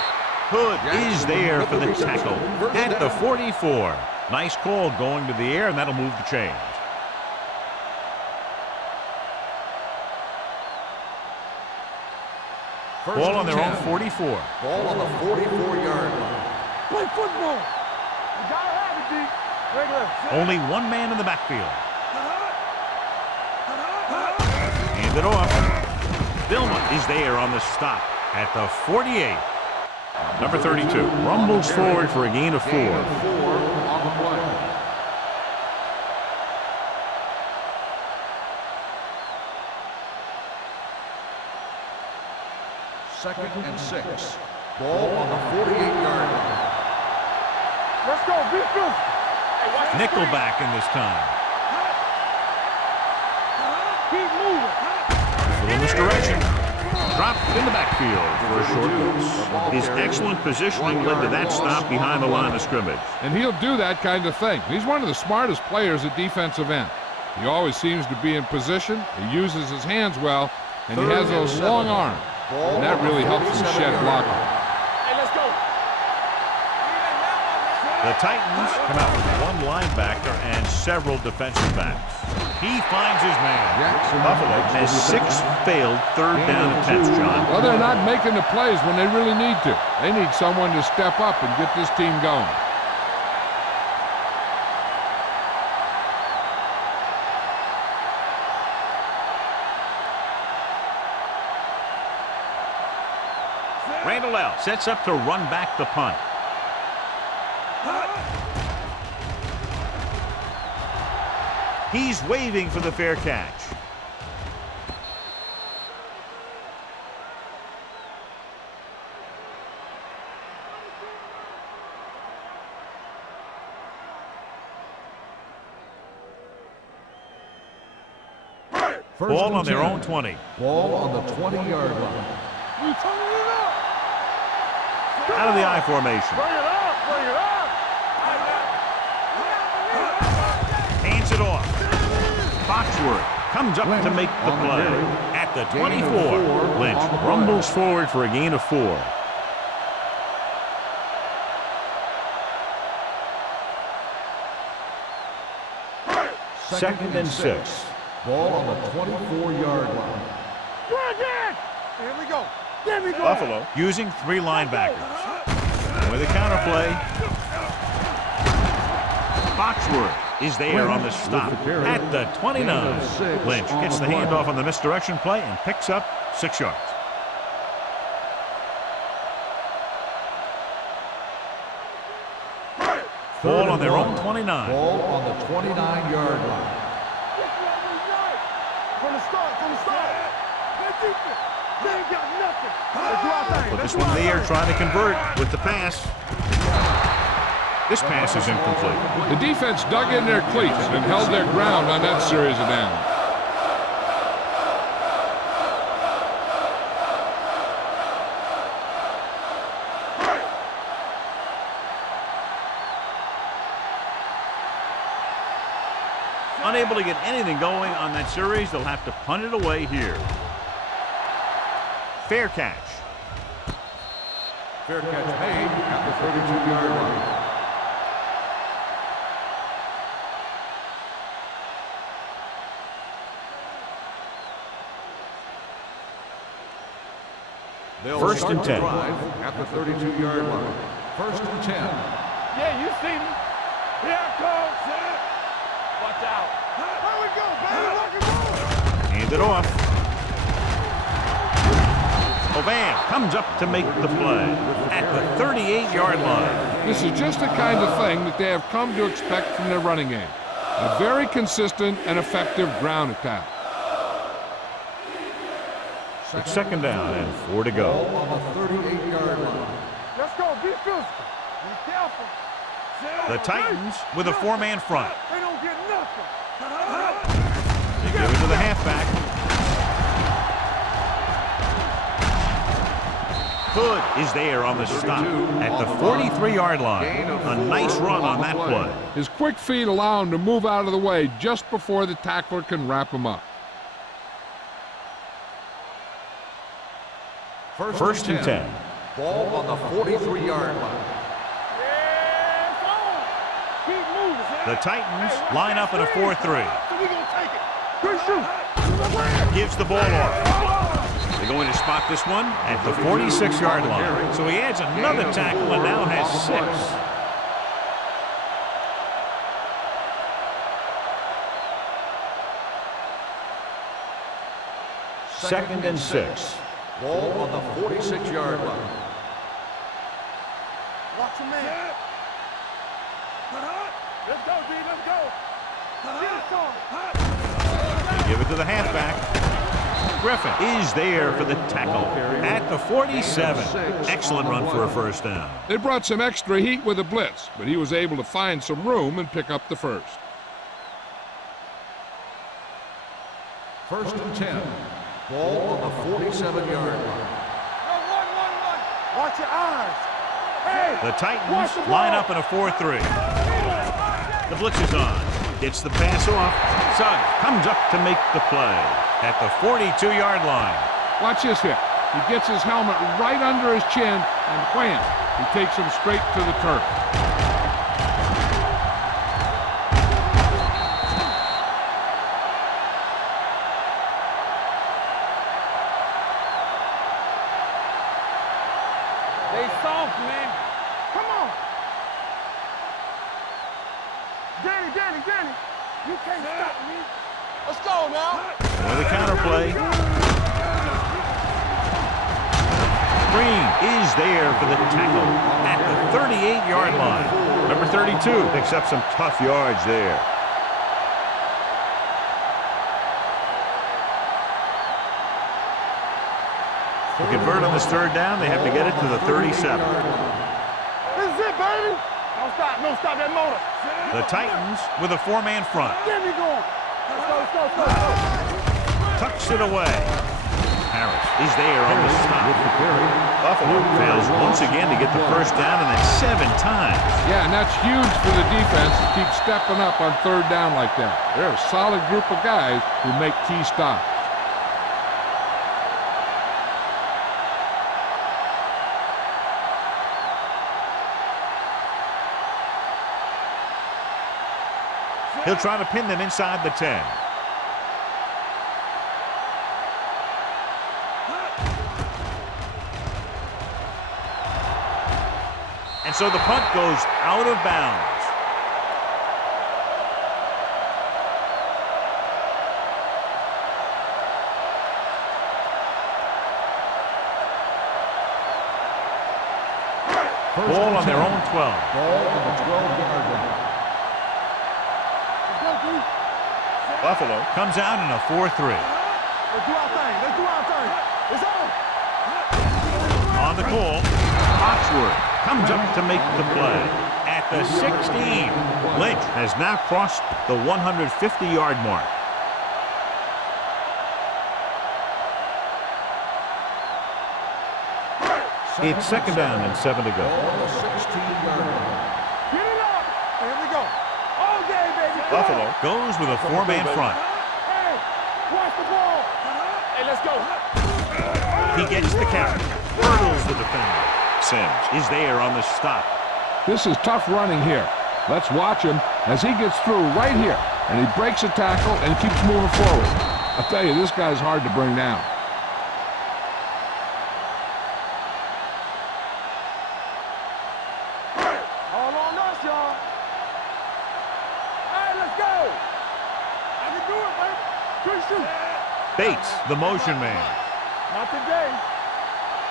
Hood is there for the tackle at the 44. Nice call going to the air, and that'll move the chains. Ball on their own 44. Ball on the 44-yard line. Play football. You gotta have it, D. Regular. Only one man in the backfield. Hand it off. Vilma is there on the stop at the 48. Number 32 rumbles forward for a gain of 4. Gain of 4 on the play. Second and 6. Ball on the 48-yard line. Let's go. Be physical. Nickelback in this time. Keep moving. In this direction. Dropped in the backfield for a short loss. His excellent positioning led to that stop behind the line of scrimmage. And he'll do that kind of thing. He's one of the smartest players at defensive end. He always seems to be in position. He uses his hands well, and he has those long arms. And that really helps him shed blocking. Hey, let's go. The Titans come out with one linebacker and several defensive backs. He finds his man. Buffalo has 6 failed third down attempts, John. Well, they're not making the plays when they really need to. They need someone to step up and get this team going. Randall L. sets up to run back the punt. He's waving for the fair catch. Ball on their own 20. Ball on the 20-yard line. We turning it up. Out of the I formation. Bring it up. Bring it up. Hands it off. Foxworth comes up to make the play. At the 24, Lynch rumbles forward for a gain of 4. Second and 6. Ball on the 24-yard line. Go again. Here we go. There we go. Buffalo using 3 linebackers. With a counterplay. Foxworth is there on the stop at the 29. Lynch gets the handoff on the misdirection play and picks up 6 yards. Ball on their own 29. Ball on the 29-yard line. From the start. They ain't got nothing. Let's do our thing. Put this one in the air, trying to convert with the pass. This pass is incomplete. The defense dug in their cleats and held their ground on that series of downs. Unable to get anything going on that series, they'll have to punt it away here. Fair catch. Fair catch made at the 32-yard line. They'll First start and 10. the drive at the 32-yard line. First and 10. Yeah, you see me. Here it comes. Watch out. Where we go, baby? Rock and roll. Hand it off. Ovan comes up to make the play at the 38-yard line. This is just the kind of thing that they have come to expect from their running game. A very consistent and effective ground attack. It's second down and 4 to go. Ball on the 38-yard line. Let's go. Be physical. Be careful. The Titans with a four-man front. They don't get nothing. They give it to the halfback. Hood is there on the stop at the 43-yard line. A nice run on that play. His quick feet allow him to move out of the way just before the tackler can wrap him up. First and 10. Ball on the 43-yard line. Keep moving. The Titans line up in a 4-3. So we gonna take it. Good shoot. Gives the ball off. They're going to spot this one at the 46-yard line. So he adds another tackle and now has 6. Second and 6. Ball on the 46-yard line. Watch your man. Let's go, D. Let's go. They give it to the halfback. Griffin is there for the tackle at the 47. Excellent run for a first down. They brought some extra heat with a blitz, but he was able to find some room and pick up the first. First and 10. Ball on the 47-yard line. Watch your eyes. Hey, The Titans line up in a 4-3. The blitz is on. Gets the pass off. Suggs comes up to make the play at the 42-yard line. Watch this hit. He gets his helmet right under his chin, and wham, he takes him straight to the turf. they soft, man. Come on. Danny. You can't stop me. Let's go now. For the counter play. Green is there for the tackle at the 38-yard line. Number 32 picks up some tough yards there. To convert on this third down, they have to get it to the 37. This is it, baby. Don't stop that motor. The Titans with a four-man front. Get me going. Let's go. Tucks it away. Harris is there on the stop. Buffalo fails once again to get the first down, and that's 7 times. Yeah, and that's huge for the defense to keep stepping up on third down like that. They're a solid group of guys who make key stops. He'll try to pin them inside the 10. And so the punt goes out of bounds. Ball on their own 12. Ball on the 12-yard line. Buffalo comes out in a 4-3. Let's do our thing. It's on. On the call, Oxford comes up to make the play at the 16. Lynch has now crossed the 150-yard mark. It's second down and 7 to go. Ball on the 16-yard line. Get it up. Here we go. All day, baby. Buffalo goes with a four-man front. Hey, watch the ball. Hey, let's go. He gets the carry, hurdles the defender. Sims is there on the stop. This is tough running here. Let's watch him as he gets through right here, and he breaks a tackle and keeps moving forward. I'll tell you, this guy's hard to bring down. All on us, y'all. Hey, let's go. I can do it, baby. Good shoot. Bates, the motion man. Not today.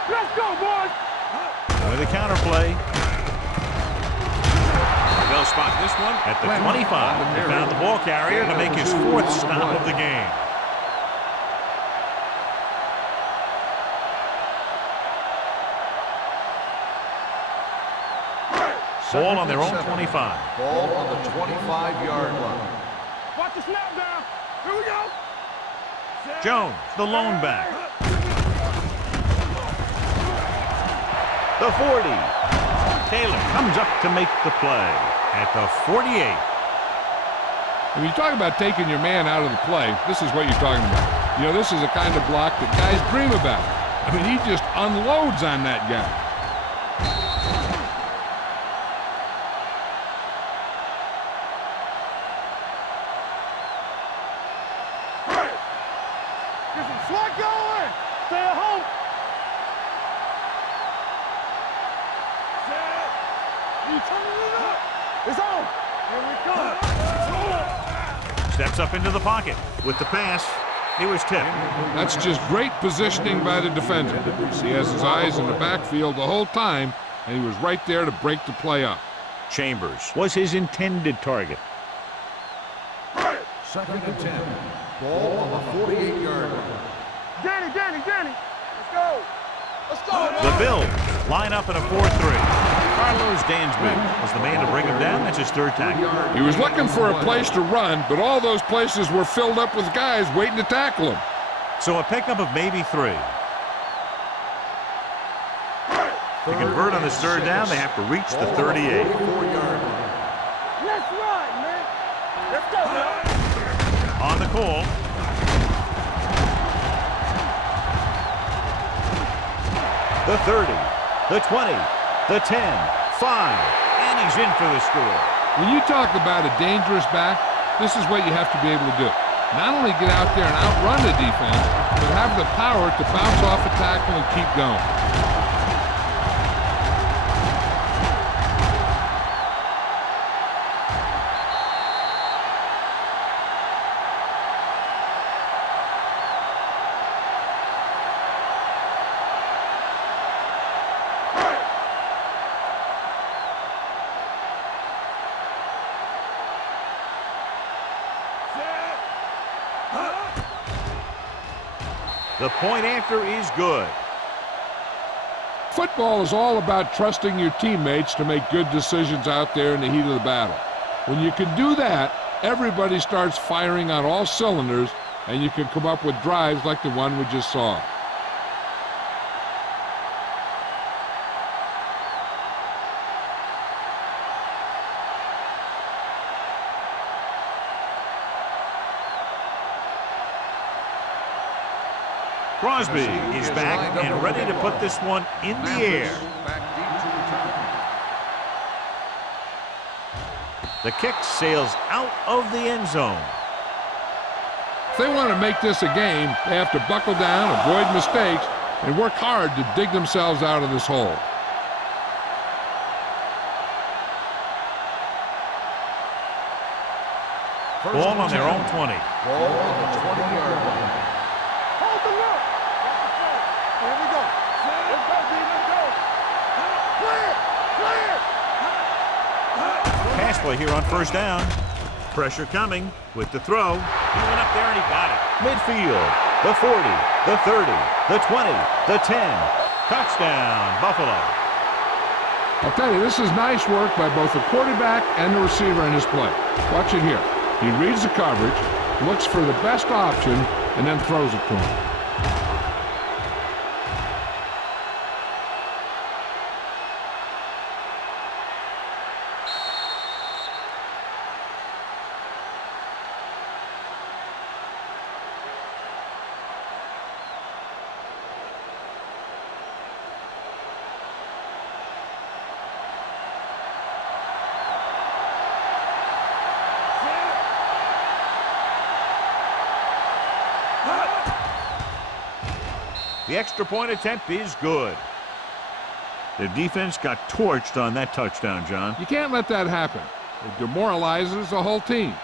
Let's go, boys. With a counter play. They'll spot this one at the 25. They found the ball carrier to make his 4th stop of the game. Ball on their own 25. Ball on the 25-yard line. Watch the snap down. Here we go. Jones, the lone back. The 40. Taylor comes up to make the play at the 48. When you talk about taking your man out of the play, this is what you're talking about. You know, this is the kind of block that guys dream about. I mean, he just unloads on that guy. Get some swat going. Stay at home. You turning it up. It's on. Here we come. Steps up into the pocket with the pass. He was tipped. That's just great positioning by the defender. He has his eyes in the backfield the whole time, and he was right there to break the play up. Chambers was his intended target. 2nd and 10. Ball on the 48-yard line. Danny. Let's go. Let's go. The Bills line up in a 4-3. Carlos Dansby was the man to bring him down. That's his third tackle. He was looking for a place to run, but all those places were filled up with guys waiting to tackle him. So a pickup of maybe 3. To convert on this third down, they have to reach the 38. Let's run, man. Let's go, man. On the call. The 30, the 20, the 10, 5, and he's in for the score. When you talk about a dangerous back, this is what you have to be able to do. Not only get out there and outrun the defense, but have the power to bounce off a tackle and keep going. The point after is good. Football is all about trusting your teammates to make good decisions out there in the heat of the battle. When you can do that, everybody starts firing on all cylinders, and you can come up with drives like the one we just saw. Crosby is back and ready to put this one in the air. Back deep to return. The kick sails out of the end zone. If they want to make this a game, they have to buckle down, avoid mistakes, and work hard to dig themselves out of this hole. Ball on their own 20. Ball on the 20-yard line. Hold the look. Here we go. Let's go, D. Let's go. Clear. Pass play here on first down. Pressure coming with the throw. He went up there and he got it. Midfield, the 40, the 30, the 20, the 10. Touchdown, Buffalo. I'll tell you, this is nice work by both the quarterback and the receiver in his play. Watch it here. He reads the coverage, looks for the best option, and then throws it to him. The extra point attempt is good. The defense got torched on that touchdown, John. You can't let that happen. It demoralizes the whole team.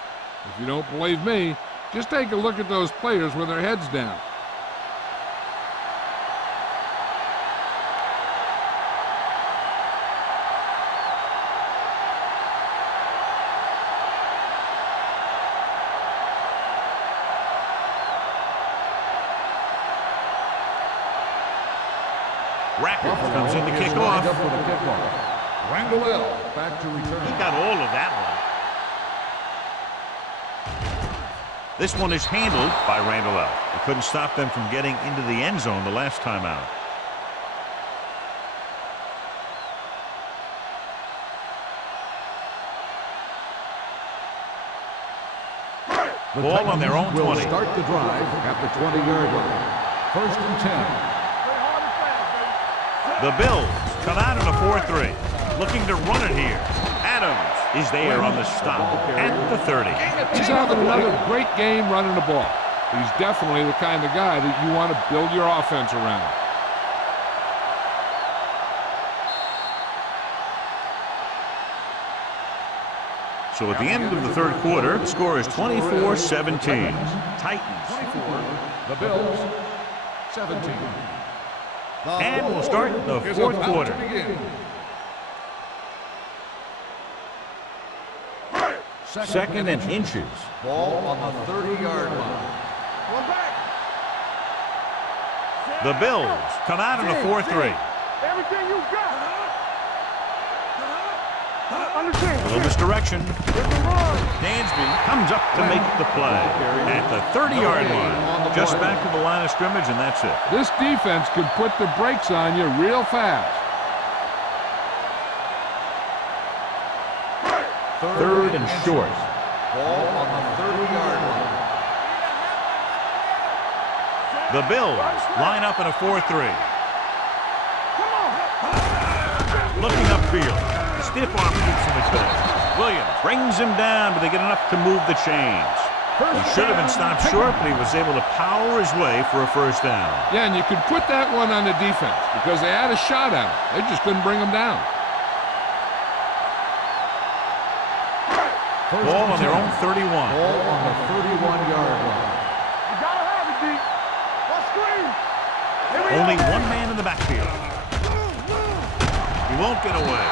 If you don't believe me, just take a look at those players with their heads down. Rackers comes in to kick off. Randall L. back to return. He got all of that one. This one is handled by Randall Elf. He couldn't stop them from getting into the end zone the last time out. The Ball on their own Titans will 20. start the drive at the 20-yard line. First and 10. The Bills come out in a 4-3. Looking to run it here. Adams is there on the stop at the 30. He's having another great game running the ball. He's definitely the kind of guy that you want to build your offense around. So at the end of the third quarter, the score is 24-17. Titans. 24. The Bills. 17. And we'll start the fourth quarter. Second and inches. Ball on the 30-yard line. One back. The Bills come out in a 4-3. Everything you got. Understand. A little misdirection. It's a run. Dansby comes up to make the play at the 30-yard line. Just back to the line of scrimmage, and that's it. This defense could put the brakes on you real fast. Third and short. Ball on the 30-yard line. The Bills line up in a 4-3. Looking upfield. The stiff arm keeps him at bay. Williams brings him down, but they get enough to move the chains. He should have been stopped short, but he was able to power his way for a first down. Yeah, and you could put that one on the defense because they had a shot at him. They just couldn't bring him down. Ball on their own 31. Ball on the 31-yard line. You gotta have it, D. Let's screen. Only one man in the backfield. He won't get away.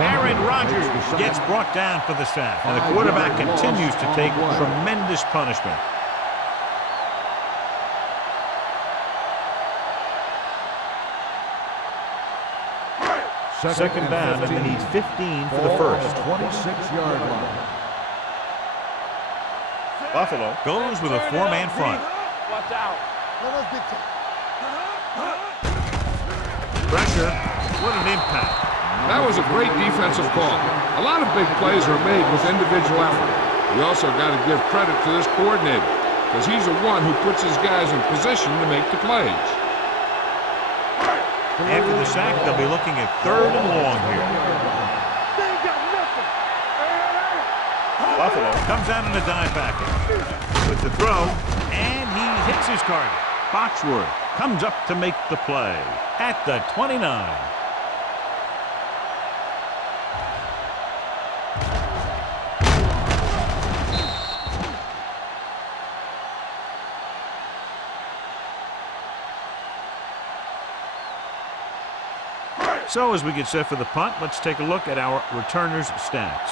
Aaron Rodgers gets brought down for the sack, and the quarterback continues to take tremendous punishment. Second down, and they need 15 for the first. 26-yard line. Buffalo goes with a four-man front. Watch out. Pressure. What an impact. That was a great defensive call. A lot of big plays are made with individual effort. You also got to give credit to this coordinator because he's the one who puts his guys in position to make the plays. After the sack, they'll be looking at third and long here. They ain't got nothing. Buffalo comes out in a dive package with the throw, and he hits his target. Foxworth comes up to make the play at the 29. So as we get set for the punt, let's take a look at our returners' stats.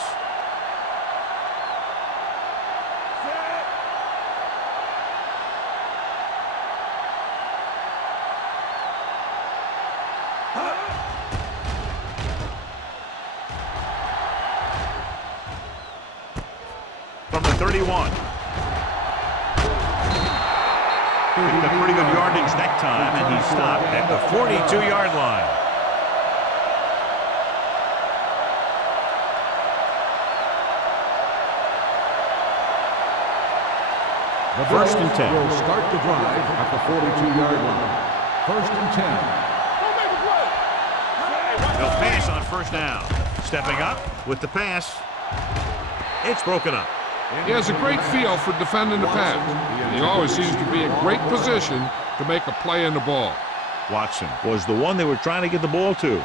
From the 31. Picked up pretty good yardage that time, and he stopped at the 42-yard line. The First and 10. will start the drive at the 42-yard line. First and 10. They'll pass on first down. Stepping up with the pass. It's broken up. He has a great feel for defending the pass. And he always seems to be in great position to make a play in the ball. Watson was the one they were trying to get the ball to.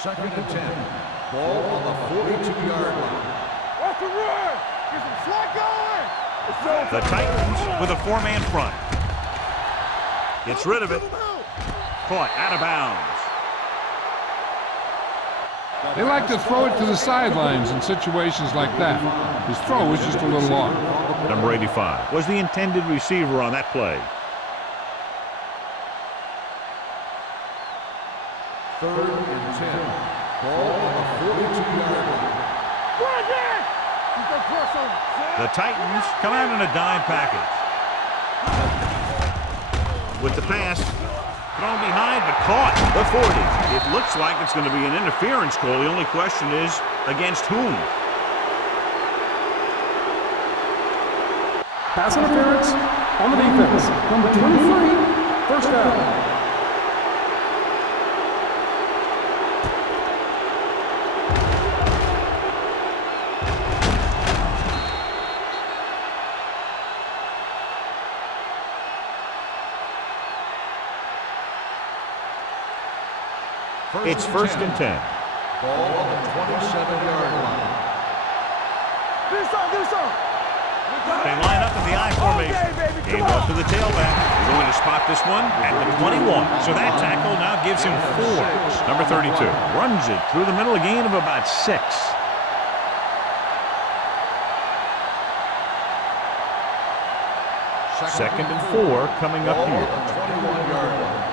Second and 10. Ball on the 42-yard line. What's the run? Get some slack going. The Titans with a four-man front. Gets rid of it. Caught out of bounds. They like to throw it to the sidelines in situations like that. His throw was just a little off. Number 85 was the intended receiver on that play. 3rd and 10. Ball on the 42-yard line. The Titans come out in a dime package. With the pass, thrown behind but caught. The 40. It looks like it's going to be an interference call. The only question is against whom? Pass interference on the defense. Number 23, first down. It's 1st and 10. Ball on the 27-yard line. They line up in the I formation. Gave off to the tailback. They're going to spot this one at the 21. So that tackle now gives him 4. Number 32 runs it through the middle, a gain of about 6. Second and 4 coming up here. 21-yard line.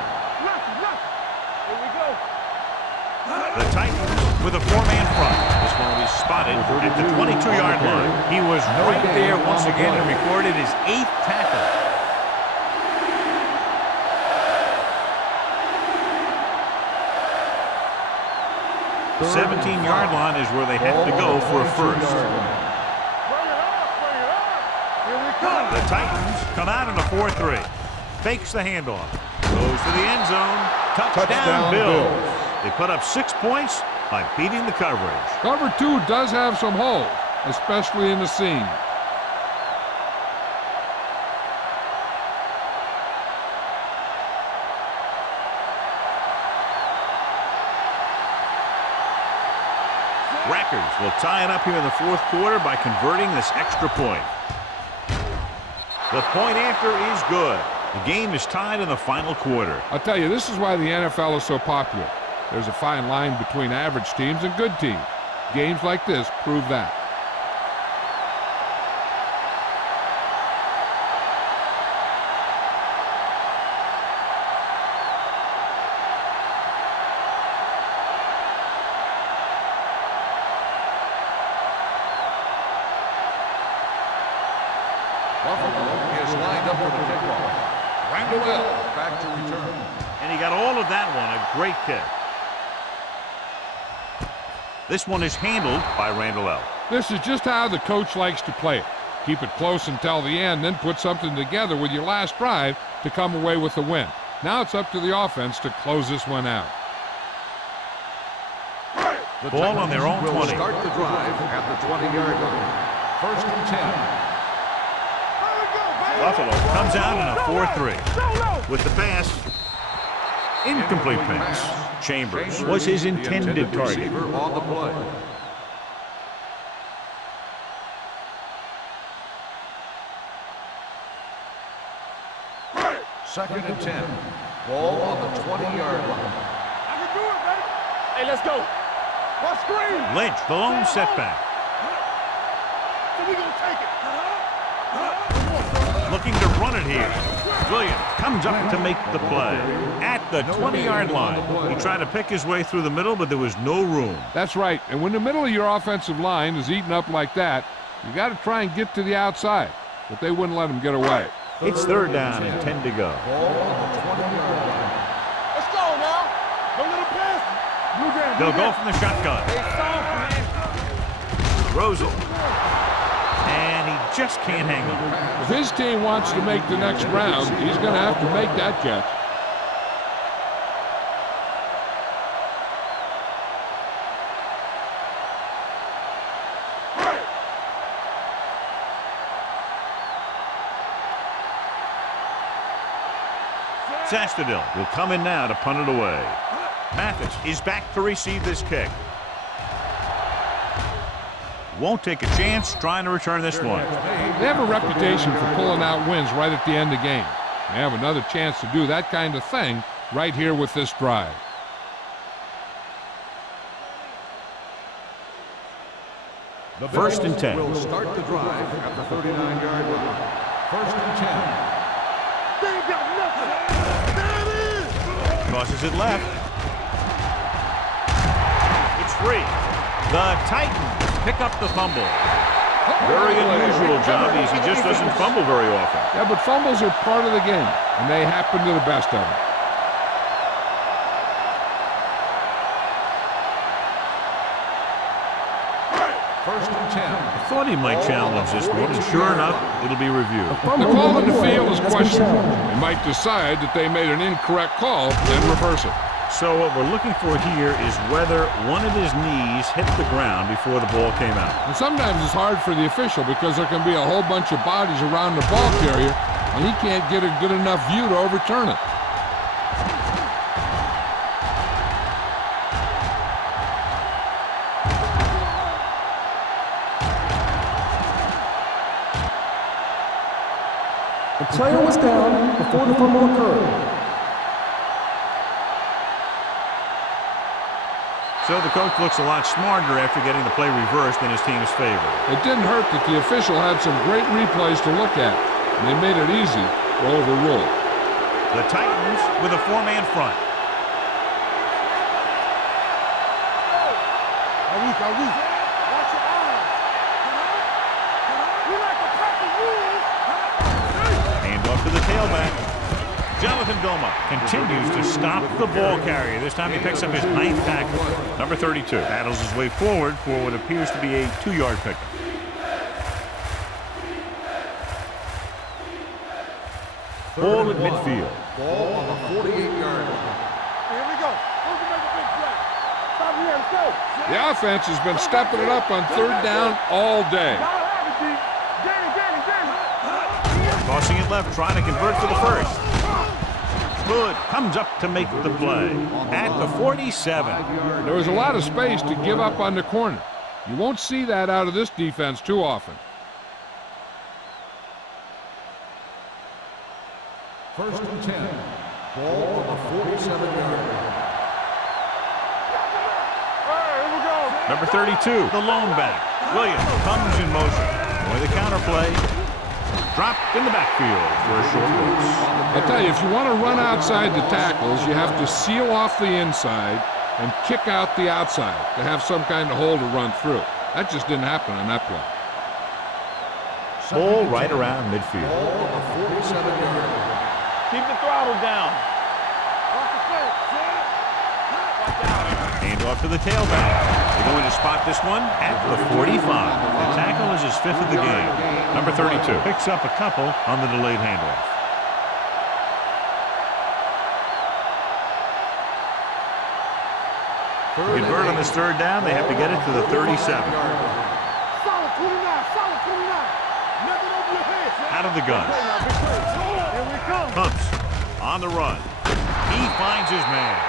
The Titans with a 4-man front. This one will be spotted at the 22-yard line. He was right there once again and recorded his 8th tackle. The 17-yard line is where they have to go for a first. The Titans come out in a 4-3. Fakes the handoff. Goes to the end zone. Touchdown Bills. They put up 6 points by beating the coverage. Cover 2 does have some holes, especially in the seam. Rackers will tie it up here in the 4th quarter by converting this extra point. The point after is good. The game is tied in the final quarter. I'll tell you, this is why the NFL is so popular. There's a fine line between average teams and good teams. Games like this prove that. Buffalo is lined up for the kickoff. Randall back to return. And he got all of that one. A great kick. This one is handled by Randall L. This is just how the coach likes to play it. Keep it close until the end, then put something together with your last drive to come away with the win. Now it's up to the offense to close this one out. The Ball on their own will 20. Start the drive at the 20-yard line. 1st and 10. Buffalo comes out in a 4-3. With the pass, incomplete pass. Chambers was his intended target. Receiver on the play. Second and 10. Ball on the 20-yard line. I can do it, baby. Hey, let's go. What screen? Lynch, the lone setback. So we gonna take it. Looking to run it here. Williams comes up to make the play. At the 20-yard line. He tried to pick his way through the middle, but there was no room. That's right. And when the middle of your offensive line is eaten up like that, you got to try and get to the outside. But they wouldn't let him get away. It's 3rd down and 10 to go. Ball on the 20-yard line. Let's go now. Don't let him pass. They'll go from the shotgun. Throws it. And he just can't hang on. If his team wants to make the next round, he's going to have to make that catch. Sastadil will come in now to punt it away. Mathis is back to receive this kick. Won't take a chance trying to return this one. They have a reputation for pulling out wins right at the end of games. They have another chance to do that kind of thing right here with this drive. The 1st and 10. Will start the drive at the 39-yard line. 1st and 10. They ain't got nothing. There it is. Crosses it left. free. The Titans pick up the fumble. Very unusual job. He just doesn't fumble very often. Yeah, but fumbles are part of the game, and they happen to the best of them. First and 10. I thought he might challenge this one, and sure enough, it'll be reviewed. The call in the field is questionable. They might decide that they made an incorrect call and reverse it. So what we're looking for here is whether one of his knees hit the ground before the ball came out. And sometimes it's hard for the official because there can be a whole bunch of bodies around the ball carrier, and he can't get a good enough view to overturn it. The player was down before the fumble occurred. So the coach looks a lot smarter after getting the play reversed in his team's favor. It didn't hurt that the official had some great replays to look at, and they made it easy to overrule. The Titans with a four-man front. Watch your eyes. We like to cut the rules. Hand off to the tailback. Jonathan Goma continues to stop the ball carrier. This time he picks up his 9th tackle. Number 32 battles his way forward for what appears to be a 2-yard pickup. Ball at midfield. Ball on the 48-yard line. Here we go. Who's gonna make a big play? Stop here. Let's go. The offense has been stepping it up on 3rd down all day. Y'all have it, D. Danny. Tossing it left, trying to convert for the first. Hood comes up to make the play at the 47. There was a lot of space to give up on the corner. You won't see that out of this defense too often. First and 10. Ball on the 47-yard line. Here we go. Number 32, the lone back. Williams comes in motion. Boy, the counter play. Dropped in the backfield for a short loss. I'll tell you, if you want to run outside the tackles, you have to seal off the inside and kick out the outside to have some kind of hole to run through. That just didn't happen on that play. Ball right around midfield. Ball on the 47-yard line. Keep the throttle down. Watch the play. Watch out. Hand off to the tailback. They're going to spot this one at the 45. The tackle is his 5th of the game. Number 32 picks up a couple on the delayed handoff. To convert on this 3rd down, they have to get it to the 37. Solid 29. Solid 29. Nothing over your head. Out of the gun. Here we come. Pumps on the run. He finds his man.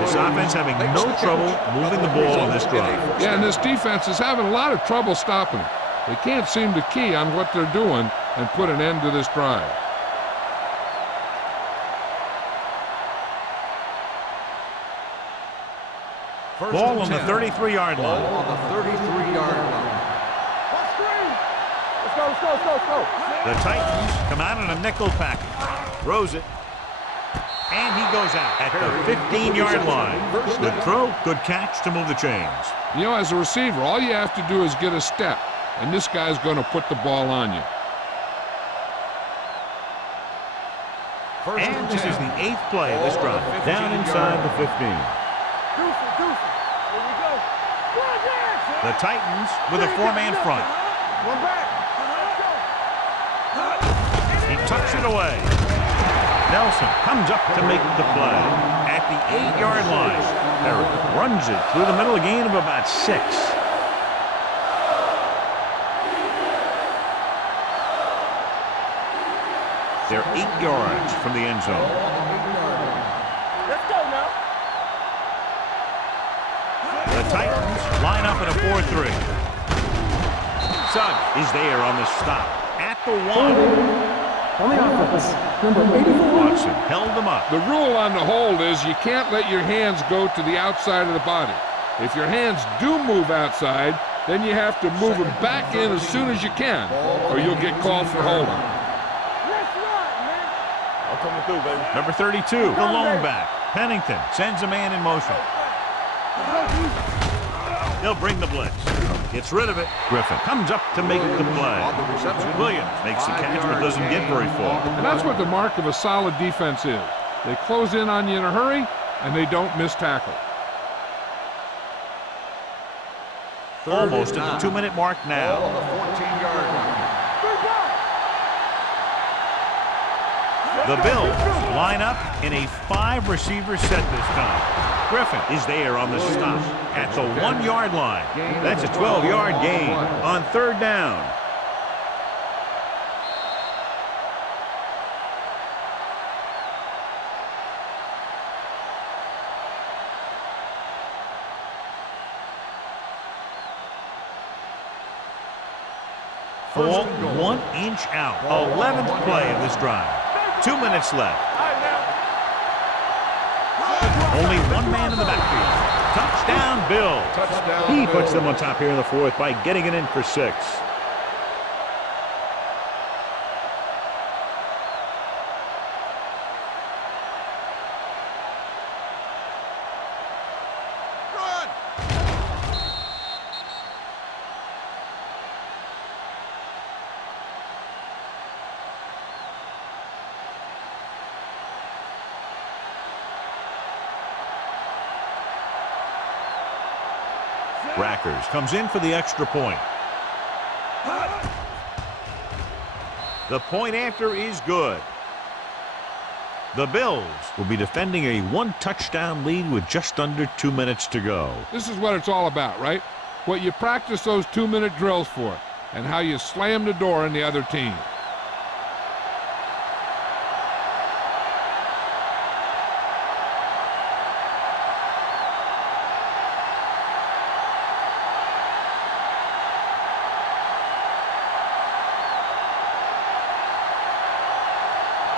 This offense having no trouble moving the ball on this drive. Yeah, and this defense is having a lot of trouble stopping it. They can't seem to key on what they're doing and put an end to this drive. Ball on the 33-yard line. Ball on the 33-yard line. Let's go. The Titans come out in a nickel package. Throws it. And he goes out at the 15-yard line. Good throw, good catch to move the chains. You know, as a receiver, all you have to do is get a step, and this guy's going to put the ball on you. And this is the 8th play of this drive. Down inside the 15. Here we go. The Titans with a 4-man front. One back. He tucks it away. Nelson comes up to make the play at the 8-yard line. Perry runs it through the middle, a gain of about 6. They're 8 yards from the end zone. Let's go now. The Titans line up in a 4-3. Suggs is there on the stop at the 1. On the offense, number 84. Watson held them up. The rule on the hold is you can't let your hands go to the outside of the body. If your hands do move outside, then you have to move them back in as soon as you can, or you'll get called for holding. Let's run, man. I'm coming through, baby. Number 32, the lone back. Pennington sends a man in motion. Let's go, They'll bring the blitz. Gets rid of it. Griffin comes up to make the play. Williams makes the catch but doesn't get very far. And that's what the mark of a solid defense is. They close in on you in a hurry, and they don't miss tackle. Almost at the 2-minute mark now. On the 14-yard line. The Bills line up in a 5-receiver set this time. Griffin is there on the stop at the 1-yard line. That's a 12-yard gain on 3rd down. Ball 1 inch out. 11th play of this drive. 2 minutes left. Only one man in the backfield. Touchdown, Bill. Touchdown, He puts Bill. them on top here in the 4th by getting it in for 6. Rackers comes in for the extra point. The point after is good. The Bills will be defending a 1-touchdown lead with just under 2 minutes to go. This is what it's all about, right? What you practice those 2-minute drills for, and how you slam the door on the other team.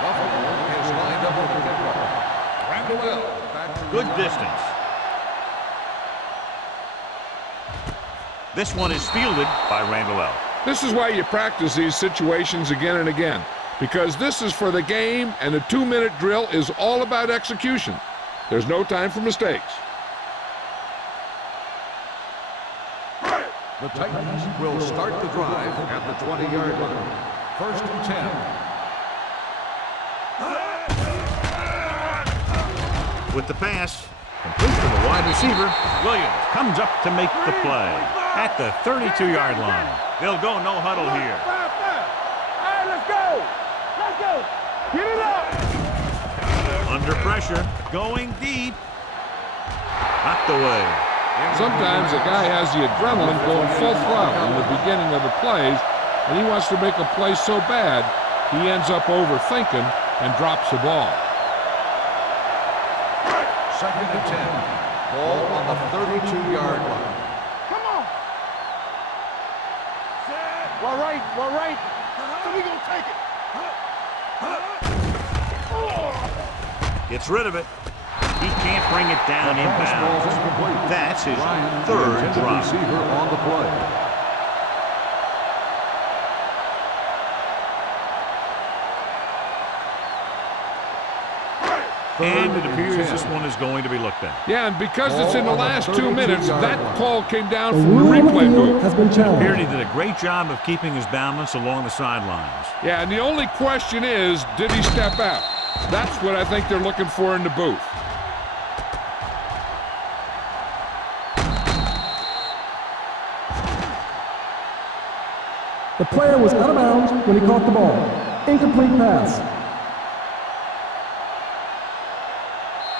Buffalo is lined up for the kickoff. Randall back to Good return. distance. This one is fielded by Randall. This is why you practice these situations again and again, because this is for the game, and a 2-minute drill is all about execution. There's no time for mistakes. The Titans will start the drive at the 20-yard line. 1st and 10. With the pass, complete to the wide receiver. Williams comes up to make the play at the 32-yard line. They'll go no huddle here. All right, let's go. Let's go. Get it up. Under pressure, going deep. Knocked away. Sometimes a guy has the adrenaline going full throttle in the beginning of the plays, and he wants to make a play so bad, he ends up overthinking and drops the ball. 2nd and 10. Ball on the 32-yard line. Come on. Well, right. So we gonna take it. Gets rid of it. He can't bring it down inbounds. That's his 3rd drop. Receiver on the play. And it appears this one is going to be looked at. Yeah, and because it's in the last 2 minutes, that call came down The from the rule on the replay field booth. has been Appeared challenged. he did a great job of keeping his balance along the sidelines. Yeah, and the only question is, did he step out? That's what I think they're looking for in the booth. The player was out of bounds when he caught the ball. Incomplete pass.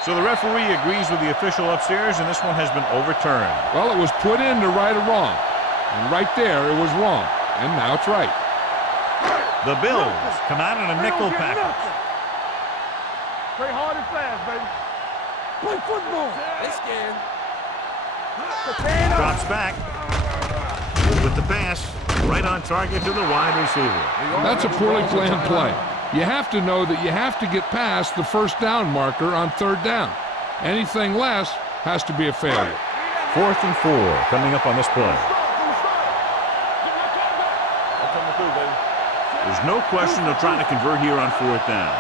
So the referee agrees with the official upstairs, and this one has been overturned. Well, it was put in to right a wrong. And right there, it was wrong. And now it's right. The Bills come out in a nickel package. Play hard and fast, baby. Play football. They scared. Drops back with the pass. Right on target to the wide receiver. That's a poorly planned play. You have to know that you have to get past the 1st down marker on 3rd down. Anything less has to be a failure. 4th and 4 coming up on this play. There's no question they're trying to convert here on 4th down.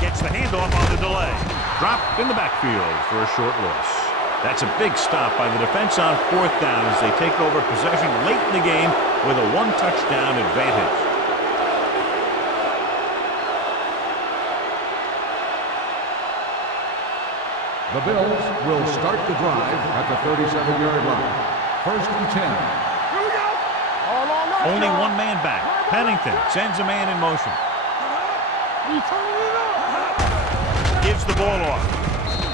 Gets the handoff on the delay. Dropped in the backfield for a short loss. That's a big stop by the defense on 4th down as they take over possession late in the game with a 1-touchdown advantage. The Bills will start the drive at the 37-yard line. 1st and 10. Here we go. All on that Only side. one man back. Pennington sends a man in motion. We turning it up. Gives the ball off.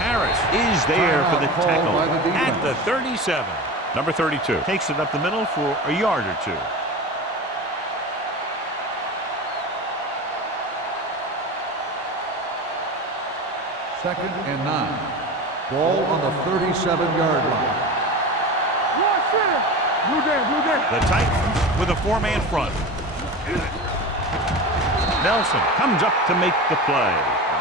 Harris is there for the Timeout tackle called by the at the defense. 37. Number 32 takes it up the middle for a yard or two. Second and 9. Ball on the 37-yard line. One center. Blue down. The Titans with a 4-man front. Nelson comes up to make the play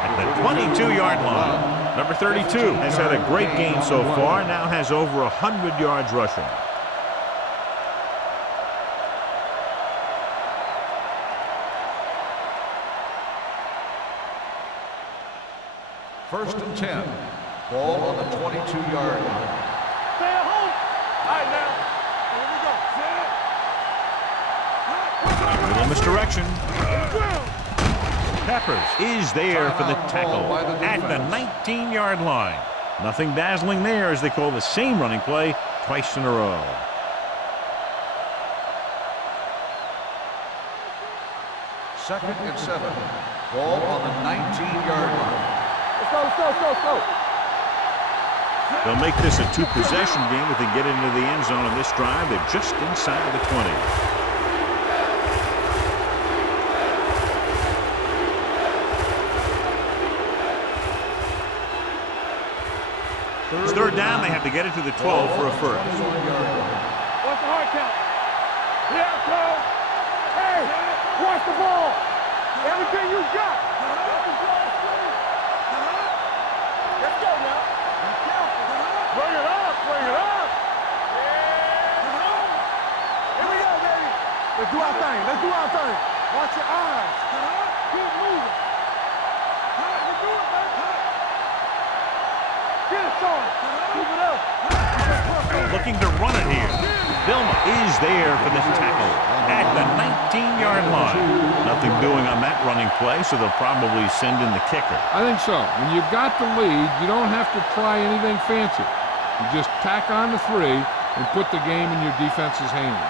at the 22-yard line. Number 32 has had a great game so far, now has over 100 yards rushing. First and 10. Ball on the 22-yard line. Stay at home. All right, now. Here we go. Little misdirection. Peppers is there for the tackle at the 19-yard line. Nothing dazzling there as they call the same running play twice in a row. Second and 7. Ball on the 19-yard line. Let's go. They'll make this a 2-possession game if they get into the end zone on this drive. They're just inside the 20. It's 3rd down. They have to get it to the 12 for a first. What's the hard count? Yeah, Cole. Hey, watch the ball. Everything you got. Let's go now. Be careful. Bring it up. Yeah. Here we go, baby. Let's do our thing. Watch your eyes. Keep moving. You do it, baby. Get it, Sean. Keep it up. Looking to run it here. Vilma is there for the tackle at the 19-yard line. Nothing doing on that running play, so they'll probably send in the kicker. I think so. When you've got the lead, you don't have to try anything fancy. You just tack on the 3 and put the game in your defense's hands.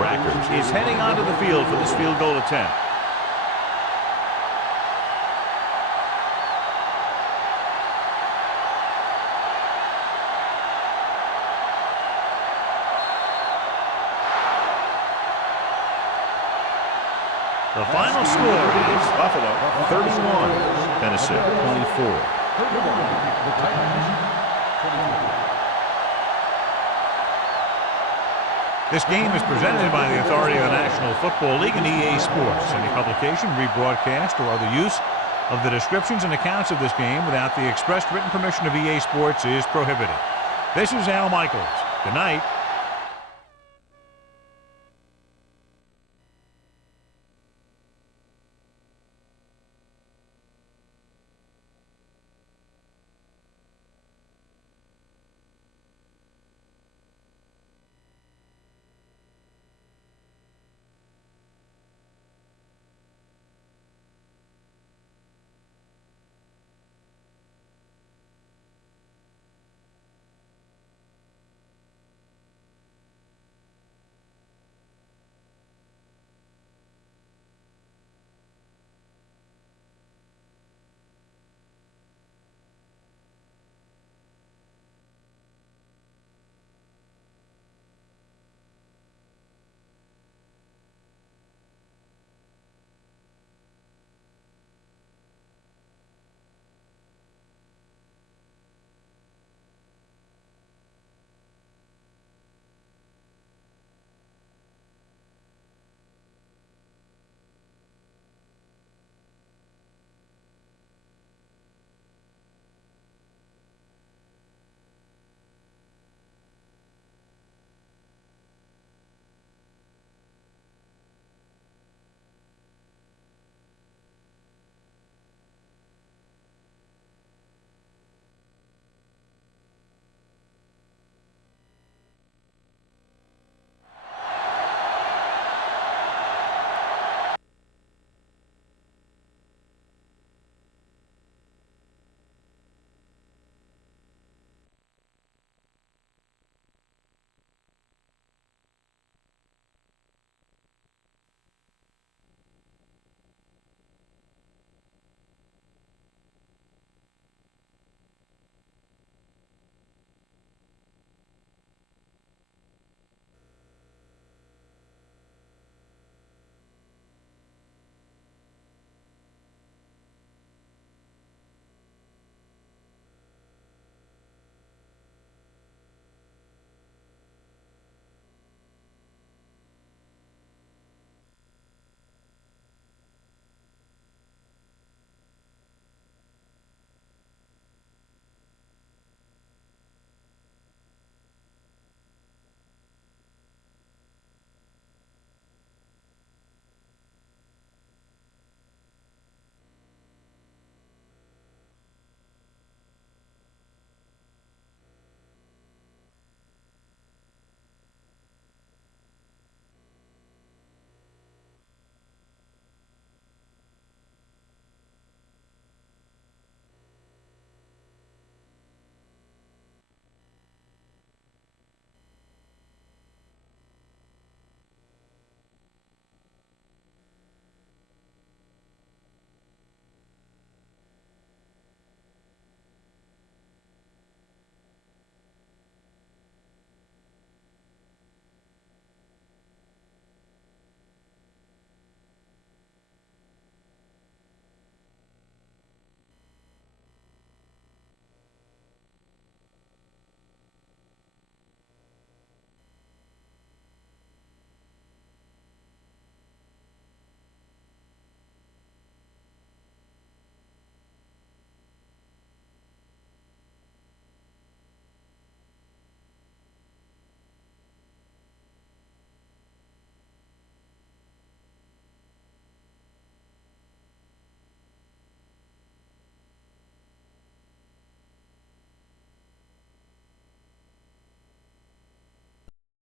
Rackers is heading onto the field for this field goal attempt. The final score is Buffalo 31, Tennessee 24. The Titans 24. This game is presented by the authority of the National Football League and EA Sports. Any publication, rebroadcast, or other use of the descriptions and accounts of this game without the expressed written permission of EA Sports is prohibited. This is Al Michaels. Good night.